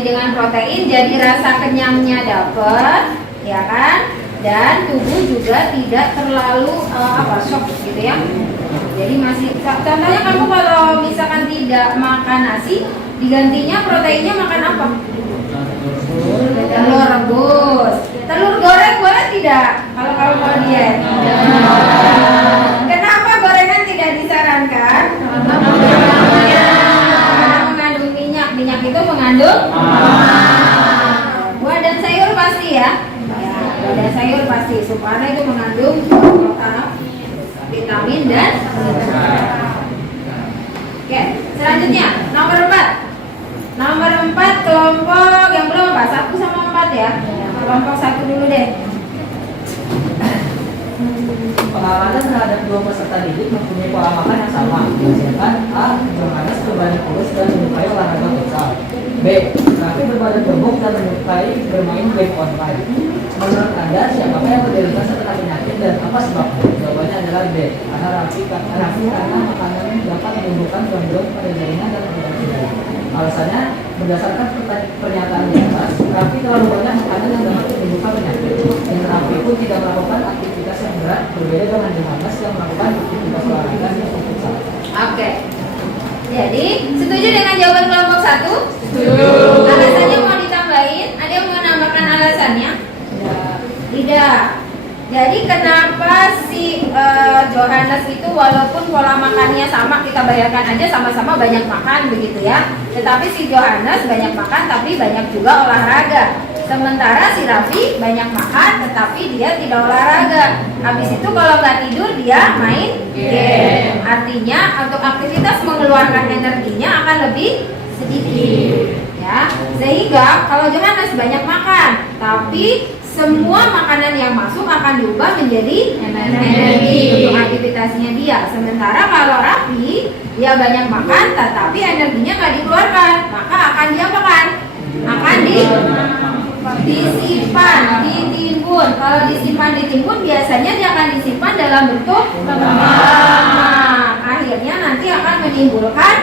dengan protein, jadi rasa kenyangnya dapat, ya kan? Dan tubuh juga tidak terlalu shock gitu ya. Jadi masih, contohnya kamu kalau misalkan tidak makan nasi, digantinya proteinnya makan apa? Telur rebus. Telur goreng boleh tidak? Kalau kamu mau diet. Kenapa gorengan tidak disarankan? Karena mengandung minyak. Minyak itu mengandung buah dan sayur pasti ya. Buah dan sayur pasti. Supaya itu mengandung vitamin dan Oke, selanjutnya nomor 4. Nomor 4 kelompok yang belum Pak, 1 sama 4 ya. Kelompok 1 dulu deh. Pengalaman terhadap 2 peserta didik mempunyai pola makan yang sama, misalkan A. Johannes berbadan kurus dan menyukai olahraga futsal. B. Raffi berbadan gemuk dan menyukai bermain game online. Menurut Anda, siapakah yang menderita serta penyakit dan apa sebabnya? Jawabannya adalah B. Karena Raffi karena makanan dapat menimbulkan gangguan pada jaringan dan organ tubuh. Alasannya, berdasarkan pernyataan di atas, Raffi terlalu banyak makanan yang dapat menimbulkan penyakit. Dan Raffi pun tidak melakukan aktivitas yang berat, berbeda dengan Johannes yang melakukan aktivitas olahraga yang futsal. Oke. Jadi, setuju dengan jawaban kelompok 1? Setuju. Alasannya mau ditambahin? Ada yang mau menambahkan alasannya? Tidak. Jadi kenapa si Johannes itu walaupun pola makannya sama, kita bayangkan aja sama-sama banyak makan begitu ya. Tetapi si Johannes banyak makan tapi banyak juga olahraga. Sementara si Raffi banyak makan tetapi dia tidak olahraga. Habis itu kalau nggak tidur dia main game. Artinya untuk aktivitas mengeluarkan energinya akan lebih sedikit. Ya, sehingga kalau Johannes banyak makan, tapi semua makanan yang masuk akan diubah menjadi energi untuk aktivitasnya dia. Sementara kalau Raffi dia banyak makan, tetapi energinya nggak dikeluarkan, maka akan dia makan, akan disimpan, ditimbun. Kalau disimpan ditimbun biasanya dia akan disimpan dalam bentuk lemak. Akhirnya nanti akan menimbulkan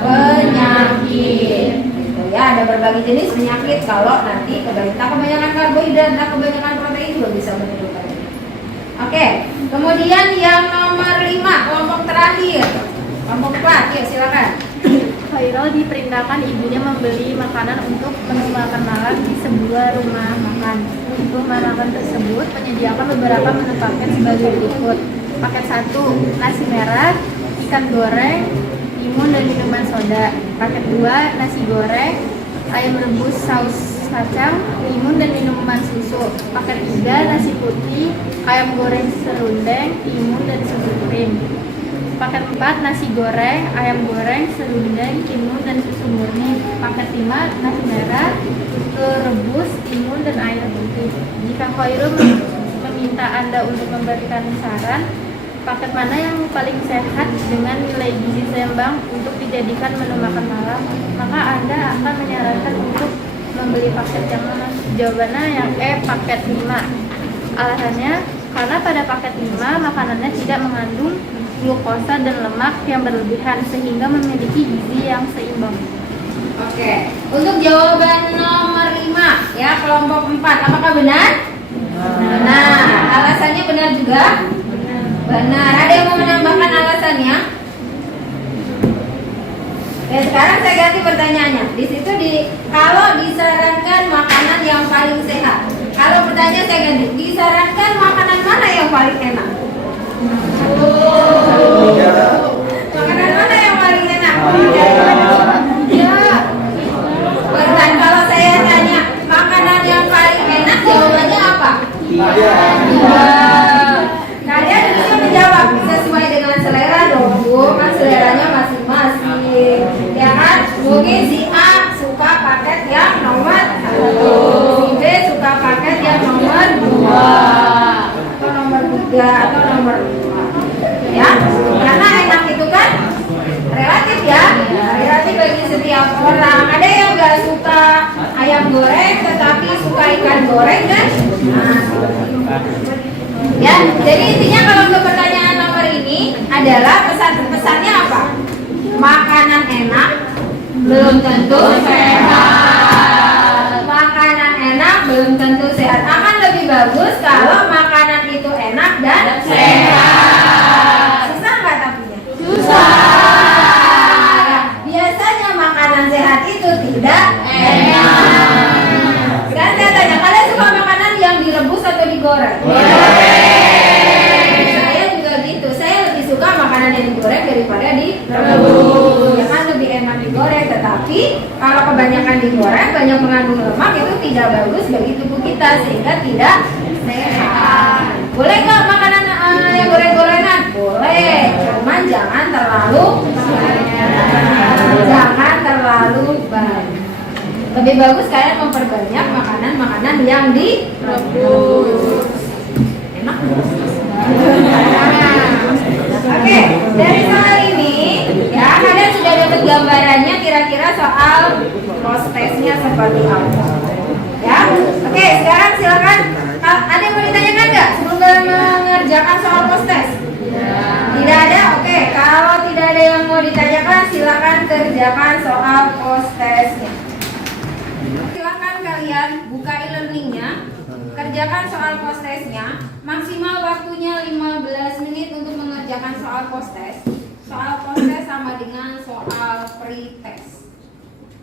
penyakit. Ya, ada berbagai jenis penyakit kalau nanti kebanyakan karbohidrat, kebanyakan protein juga bisa menimbulkan. Oke, kemudian yang nomor 5, kelompok terakhir, kelompok plat, yuk silakan. Khairul diperintahkan ibunya membeli makanan untuk menu makan malam di sebuah rumah makan. Rumah makan tersebut menyediakan beberapa menu paket sebagai berikut. Paket 1, nasi merah, ikan goreng, timun dan minuman soda. Paket 2, nasi goreng, ayam rebus saus kacang, timun dan minuman susu. Paket 3, nasi putih, ayam goreng serundeng, timun dan susu krim. Paket 4, nasi goreng, ayam goreng serundeng, timun dan susu murni. Paket 5, nasi merah, telur rebus, timun dan air putih. Jika Khairul meminta Anda untuk memberikan saran, paket mana yang paling sehat dengan nilai gizi seimbang untuk dijadikan menu makan malam, maka Anda akan menyarankan untuk membeli paket yang mana? Jawabannya yang paket 5. Alasannya, karena pada paket 5 makanannya tidak mengandung glukosa dan lemak yang berlebihan sehingga memiliki gizi yang seimbang. Oke, untuk jawaban nomor 5 ya, kelompok 4, apakah benar? Benar. Alasannya benar juga? Benar. Ada yang mau menambahkan alasannya? Ya, sekarang saya ganti pertanyaannya. Di situ kalau disarankan makanan yang paling sehat. Kalau pertanyaan saya ganti, disarankan makanan mana yang paling enak? Makanan mana yang paling enak? Bukan, kalau saya tanya makanan yang paling enak, jawabannya apa? Kalian bisa menjawab sesuai dengan selera dong, Bu. Kan seleranya masing-masing. Ya kan? Mungkin si A suka paket yang nomor 1, si B suka paket yang nomor 2, atau nomor 3, atau nomor 4. Ya, karena enak itu kan relatif ya, relatif bagi setiap orang. Ada yang nggak suka ayam goreng, tetapi suka ikan goreng kan? Ya, jadi intinya kalau untuk pertanyaan nomor ini adalah pesannya apa? Makanan enak belum tentu sehat. Makanan enak belum tentu sehat. Akan lebih bagus kalau makanan itu enak dan sehat. Susah nggak tapinya? Susah. Ya, biasanya makanan sehat itu tidak enak. Sekarang saya tanya, kalian suka makanan yang direbus atau digoreng? Saya juga gitu. Saya lebih suka makanan yang digoreng daripada direbus. Ya kan lebih enak digoreng, tetapi kalau kebanyakan digoreng banyak mengandung lemak, itu tidak bagus bagi tubuh kita sehingga tidak sehat. Boleh nggak makanan yang goreng-gorengan? Boleh, cuman jangan terlalu banyak. Jangan terlalu banyak. Lebih bagus kalian memperbanyak makanan-makanan yang direbus. Enak. Oke, dari soal ini ya kalian sudah dapat gambarannya kira-kira soal prosesnya seperti apa. Ya, oke sekarang silakan. Ada yang mau ditanyakan nggak sebelum mengerjakan soal post-test? Tidak ada. Oke, kalau tidak ada yang mau ditanyakan, silakan kerjakan soal post-testnya. Silakan kalian buka e-learningnya, kerjakan soal post-testnya. Maksimal waktunya 15 menit untuk mengerjakan soal post-test. Soal post-test sama dengan soal pre-test.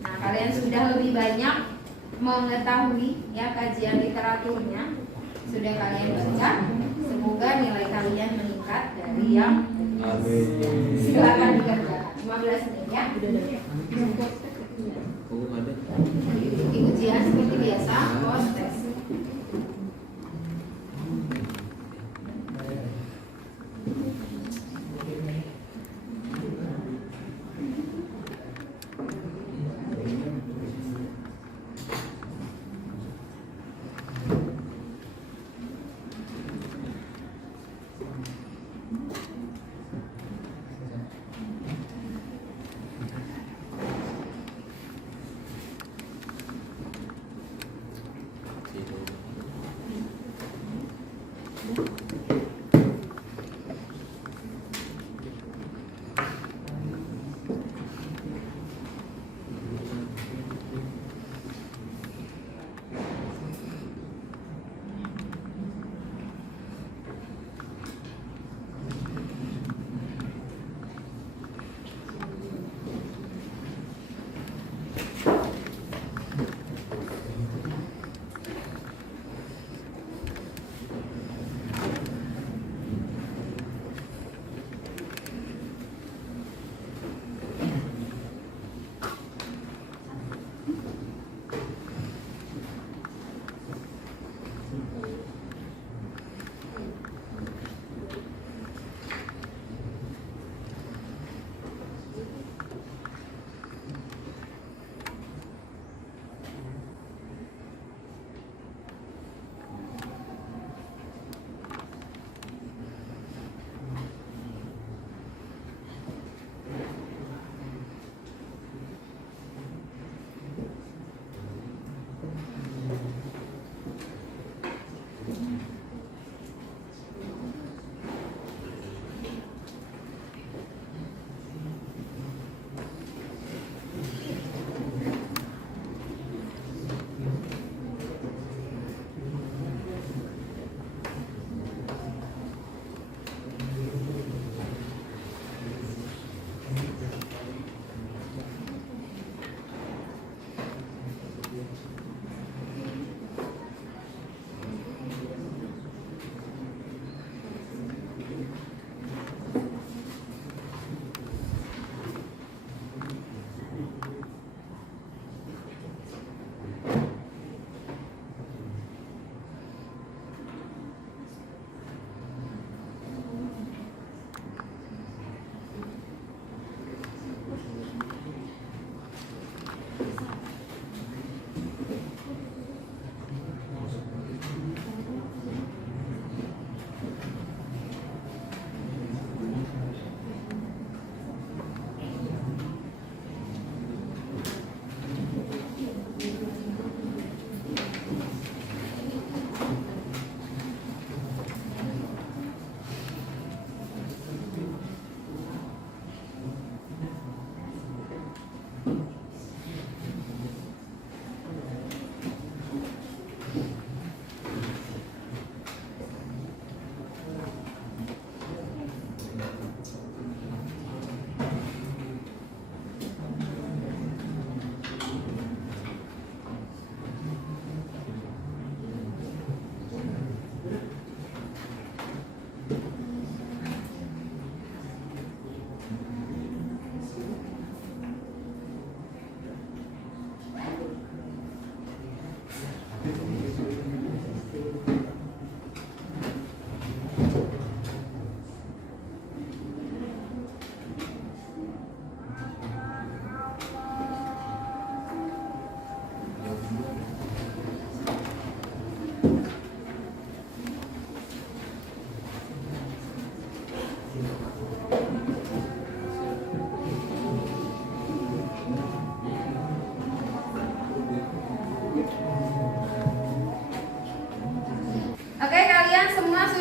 Nah, kalian sudah lebih banyak mengetahui ya kajian literaturnya. Sudah kalian baca. Semoga nilai kalian meningkat dari yang silakan dikerjakan. 15 menit ya. Ujian seperti biasa, post tes.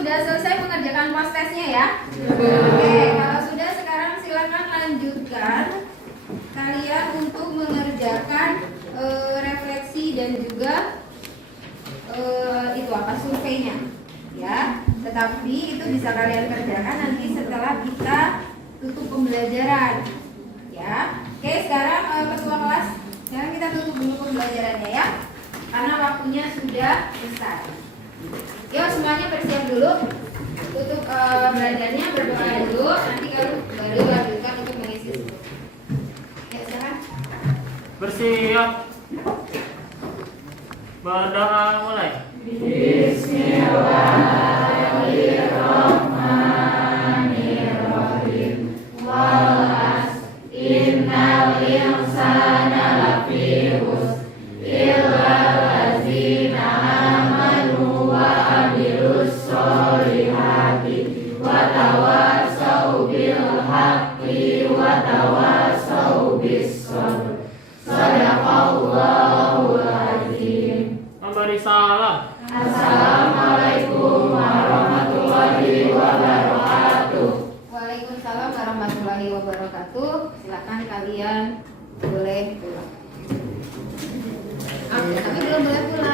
Sudah selesai mengerjakan post testnya ya? Oke, kalau sudah sekarang silakan lanjutkan kalian untuk mengerjakan refleksi dan juga itu apa surveinya ya. Tetapi itu bisa kalian kerjakan nanti setelah kita tutup pembelajaran ya. Oke, sekarang ketua kelas, sekarang kita tutup dulu pembelajarannya ya, karena waktunya sudah selesai. Yuk semuanya bersiap dulu, tutup belajarnya, berdoa dulu, nanti baru lanjutkan untuk mengisi. Ya silakan. Siap. Berdoa mulai. Memberi salam. Waalaikumsalam warahmatullahi wabarakatuh. Silakan kalian boleh pulang. Oke, tapi belum boleh pulang.